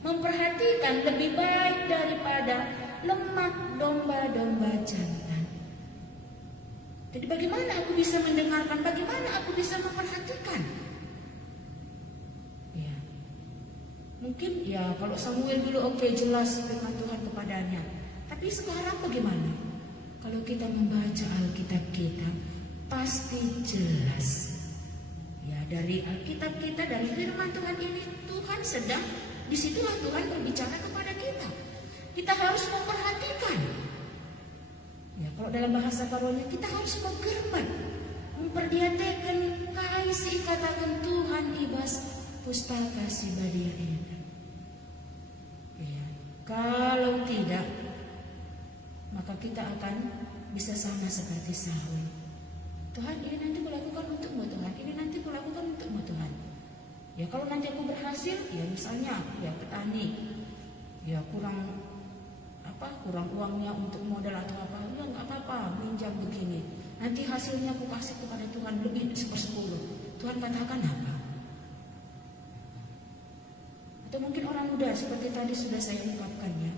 memperhatikan lebih baik daripada lemak domba-domba jantan. Jadi bagaimana aku bisa mendengarkan? Bagaimana aku bisa memperhatikan? Ya, mungkin ya kalau Samuel dulu oke, jelas firman Tuhan kepadanya. Tapi sekarang bagaimana? Kalau kita membaca Alkitab kita, pasti jelas. Ya, dari Alkitab kita, dari firman Tuhan ini, Tuhan sedang, disitulah Tuhan berbicara kepada kita. Kita harus memperhatikan. Ya, kalau dalam bahasa karunia kita harus menggerbat, memperdiatakan kasih, katakan Tuhan ibas pustaka si badia ini. Ya, kalau tidak, maka kita akan bisa sama seperti Saul. Tuhan, ini nanti kulakukan untukmu Tuhan, ini nanti kulakukan untukmu Tuhan. Ya kalau nanti aku berhasil, ya misalnya ya petani, ya kurang uangnya untuk modal atau apa, ya nggak apa-apa, minjam begini. Nanti hasilnya aku kasih kepada Tuhan lebih 1/10. Tuhan katakan apa? Atau mungkin orang muda seperti tadi sudah saya ungkapkannya.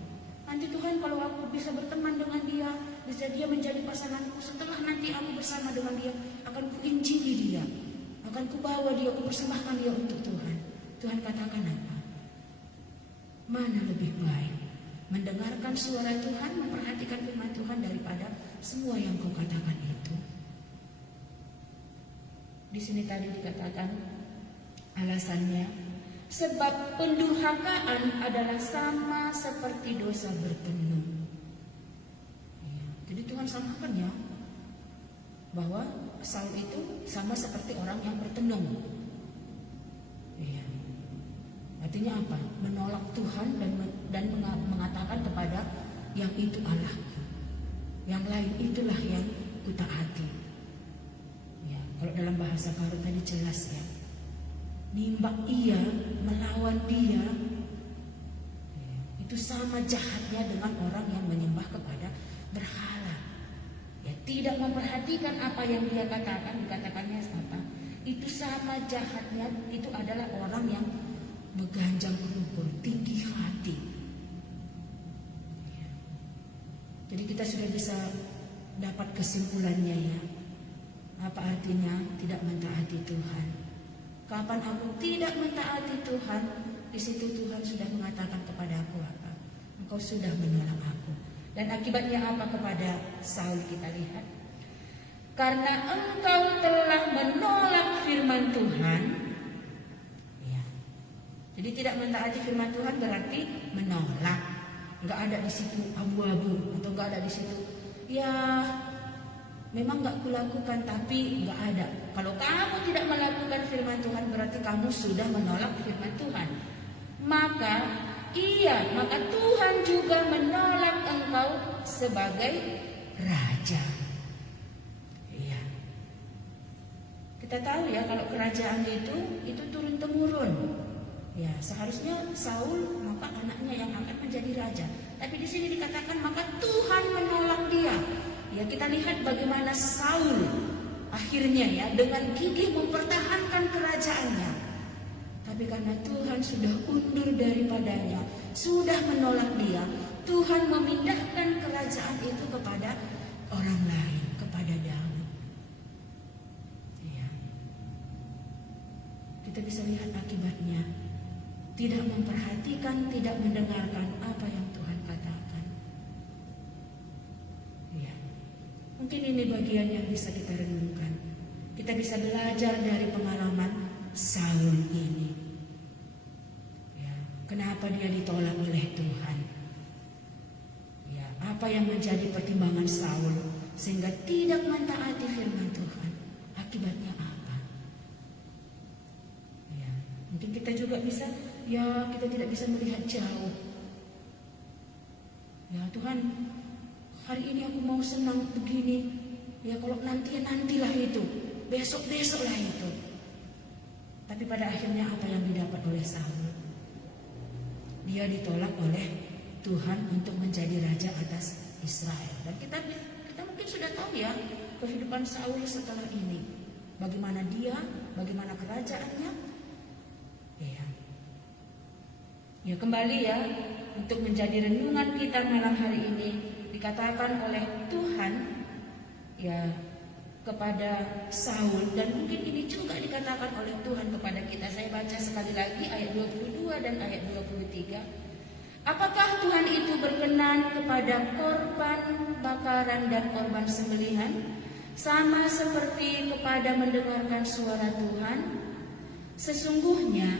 Nanti Tuhan kalau aku bisa berteman dengan dia, bisa dia menjadi pasanganku, setelah nanti aku bersama dengan dia, akan kuinjili dia, akan kubawa dia, kupersembahkan dia untuk Tuhan. Tuhan katakan apa? Mana lebih baik? Mendengarkan suara Tuhan, memperhatikan firman Tuhan daripada semua yang kau katakan itu. Di sini tadi dikatakan alasannya, sebab pendurhakaan adalah sama seperti dosa bertenung. Ya, jadi Tuhan samakan ya, bahwa Saul itu sama seperti orang yang bertenung. Ya. Artinya apa? Menolak Tuhan dan mengatakan kepada yang itu Allah, yang lain itulah yang kutaati. Ya, kalau dalam bahasa Karu tadi jelas ya. Nimbak ia, melawan dia, itu sama jahatnya dengan orang yang menyembah kepada berhala. Ya, tidak memperhatikan apa yang dia katakan, dikatakannya apa? Itu sama jahatnya, itu adalah orang yang mengganjang luhur, tinggi hati. Ya. Jadi kita sudah bisa dapat kesimpulannya ya. Apa artinya tidak mentaati Tuhan? Kapan aku tidak mentaati Tuhan, di situ Tuhan sudah mengatakan kepada aku apa? Engkau sudah menolak aku. Dan akibatnya apa kepada Saul kita lihat? Karena engkau telah menolak firman Tuhan. Ya. Jadi tidak mentaati firman Tuhan berarti menolak. Enggak ada di situ abu-abu atau enggak ada di situ. Ya, memang enggak kulakukan tapi enggak ada. Kalau kamu tidak melakukan firman Tuhan berarti kamu sudah menolak firman Tuhan. Maka Tuhan juga menolak engkau sebagai raja. Iya. Kita tahu ya kalau kerajaan itu turun temurun. Ya, seharusnya Saul maka anaknya yang akan menjadi raja. Tapi di sini dikatakan maka Tuhan menolak dia. Ya, kita lihat bagaimana Saul akhirnya ya dengan gigih mempertahankan kerajaannya. Tapi karena Tuhan sudah undur daripadanya, sudah menolak dia, Tuhan memindahkan kerajaan itu kepada orang lain, kepada Daud. Ya. Kita bisa lihat akibatnya. Tidak memperhatikan, tidak mendengarkan apa yang Tuhan katakan. Ya. Mungkin ini bagian yang bisa kita renungkan. Kita bisa belajar dari pengalaman Saul ini. Ya, kenapa dia ditolak oleh Tuhan? Ya, apa yang menjadi pertimbangan Saul sehingga tidak mentaati firman Tuhan? Akibatnya apa? Ya, mungkin kita juga bisa, ya kita tidak bisa melihat jauh. Ya Tuhan, hari ini aku mau senang begini. Ya kalau nantilah itu, besoklah itu. Tapi pada akhirnya apa yang didapat oleh Saul? Dia ditolak oleh Tuhan untuk menjadi raja atas Israel. Dan kita mungkin sudah tahu ya kehidupan Saul setelah ini. Bagaimana dia, bagaimana kerajaannya. Ya kembali ya untuk menjadi renungan kita malam hari ini, dikatakan oleh Tuhan ya kepada Saul, dan mungkin ini juga dikatakan oleh Tuhan kepada kita. Saya baca sekali lagi ayat 22 dan ayat 23. Apakah Tuhan itu berkenan kepada korban bakaran dan korban sembelihan sama seperti kepada mendengarkan suara Tuhan? Sesungguhnya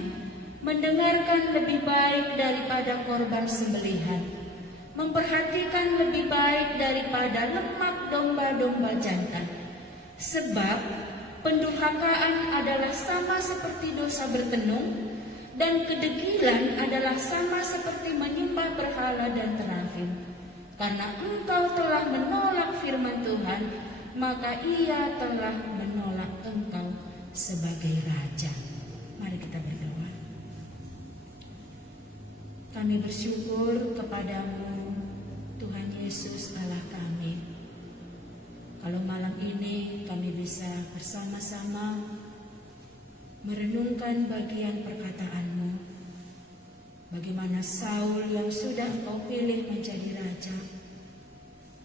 mendengarkan lebih baik daripada korban sembelihan, memperhatikan lebih baik daripada lemak domba-domba jantan. Sebab pendurhakaan adalah sama seperti dosa bertenung, dan kedegilan adalah sama seperti menyembah berhala dan terafim. Karena engkau telah menolak firman Tuhan, maka ia telah menolak engkau sebagai raja. Mari kita berdoa. Kami bersyukur kepadamu, Tuhan Yesus Allah kami. Kalau malam ini kami bisa bersama-sama merenungkan bagian perkataan-Mu. Bagaimana Saul yang sudah Engkau pilih menjadi raja,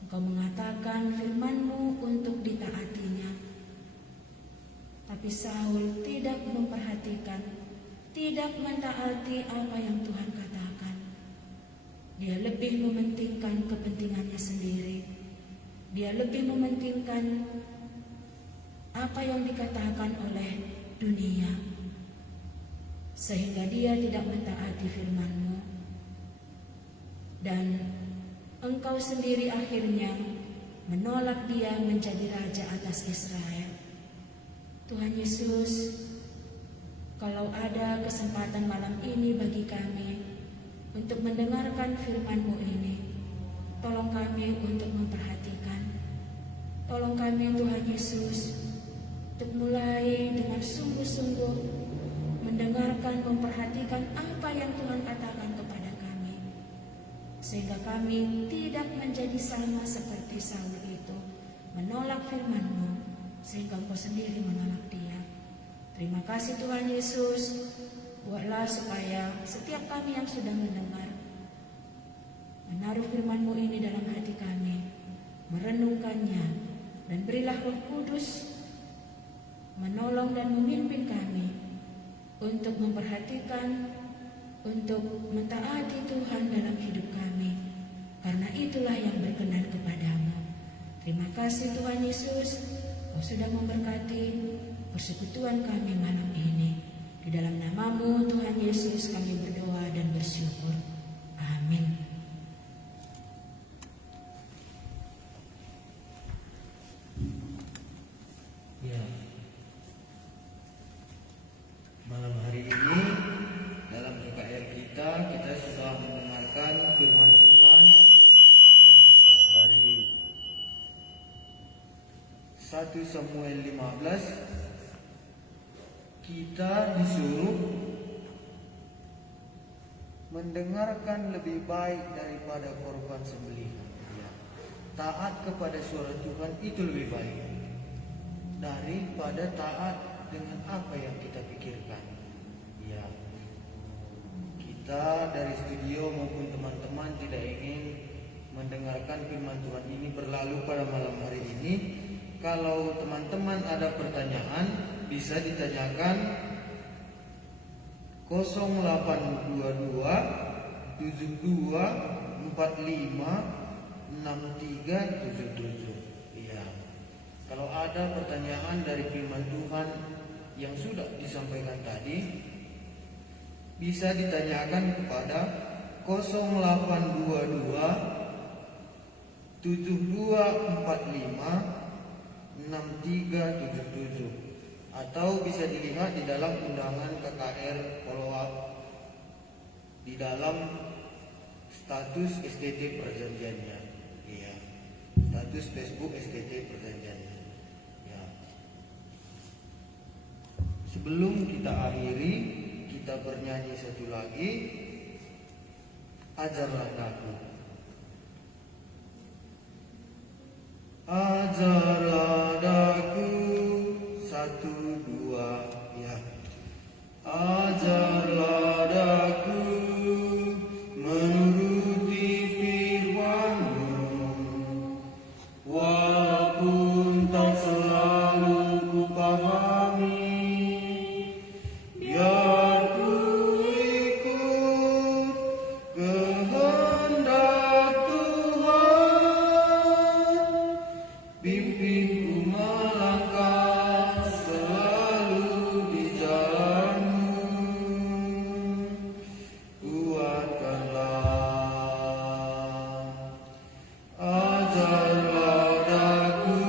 Engkau mengatakan firman-Mu untuk ditaatinya. Tapi Saul tidak memperhatikan, tidak mentaati apa yang Tuhan katakan. Dia lebih mementingkan kepentingannya sendiri. Dia lebih mementingkan apa yang dikatakan oleh dunia, sehingga dia tidak mentaati firman-Mu. Dan Engkau sendiri akhirnya menolak dia menjadi raja atas Israel. Tuhan Yesus, kalau ada kesempatan malam ini bagi kami untuk mendengarkan firman-Mu ini, tolong kami untuk memperhatikan. Tolong kami Tuhan Yesus untuk mulai dengan sungguh-sungguh mendengarkan, memperhatikan apa yang Tuhan katakan kepada kami, sehingga kami tidak menjadi sama seperti Saul itu, menolak firman-Mu, sehingga Engkau sendiri menolak dia. Terima kasih Tuhan Yesus. Buatlah supaya setiap kami yang sudah mendengar, menaruh firman-Mu ini dalam hati kami, merenungkannya, dan berilah Roh Kudus menolong dan memimpin kami untuk memperhatikan, untuk mentaati Tuhan dalam hidup kami, karena itulah yang berkenan kepadamu. Terima kasih Tuhan Yesus, Kau sudah memberkati persekutuan kami malam ini. Di dalam nama-Mu Tuhan Yesus kami berdoa dan bersyukur. Amin. Ya, malam hari ini dalam KKR kita sudah mendengarkan firman Tuhan ya dari 1 Samuel 15. Kita disuruh mendengarkan lebih baik daripada korban sembelihan. Ya. Taat kepada suara Tuhan itu lebih baik. daripada taat dengan apa yang kita pikirkan. Ya, kita dari studio maupun teman-teman tidak ingin mendengarkan firman Tuhan ini berlalu pada malam hari ini. Kalau teman-teman ada pertanyaan, bisa ditanyakan 0822 72 45 6377. Iya. Kalau ada pertanyaan dari firman Tuhan yang sudah disampaikan tadi, bisa ditanyakan kepada 0822 7245 6377, atau bisa dilihat di dalam undangan KKR follow up di dalam status STT perjanjiannya. Iya. Status Facebook STT perjanjiannya. Ya. Sebelum kita akhiri, kita bernyanyi satu lagi, Ajarlah Daku. Ajarlah daku, 1, 2, ya. Ajarlah daku menuruti firman-Mu, walaupun tak selalu ku pahami, biar ku ikut kehendak Tuhan, pimpinku melangkah selalu di jalan-Mu, kuatkanlah. Ajarlah daku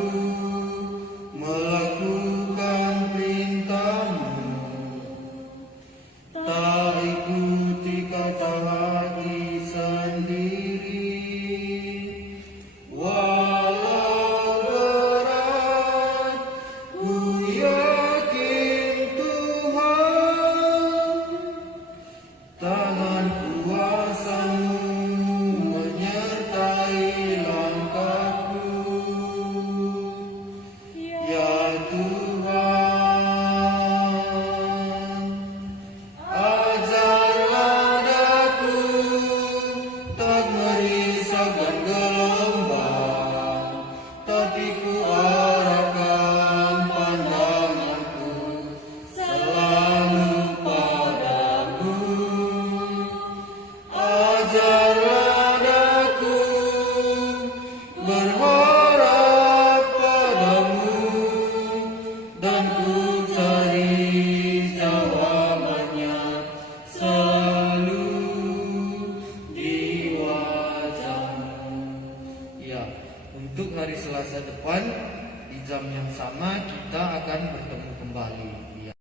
melakukan perintah-Mu, tak ikuti kata hati sendiri, walau berat ku yakin Tuhan, tangan kuasa-Mu menyertai langkahku. Ya Tuhan, ajarlah daku tak merisaukan gelombang, tapi ku arahkan pandanganku selalu padamu. Ajarlah daku berharap padamu, dan ku cari jawabannya selalu di wajah-Mu. Ya, untuk hari Selasa depan di jam yang sama kita akan bertemu kembali.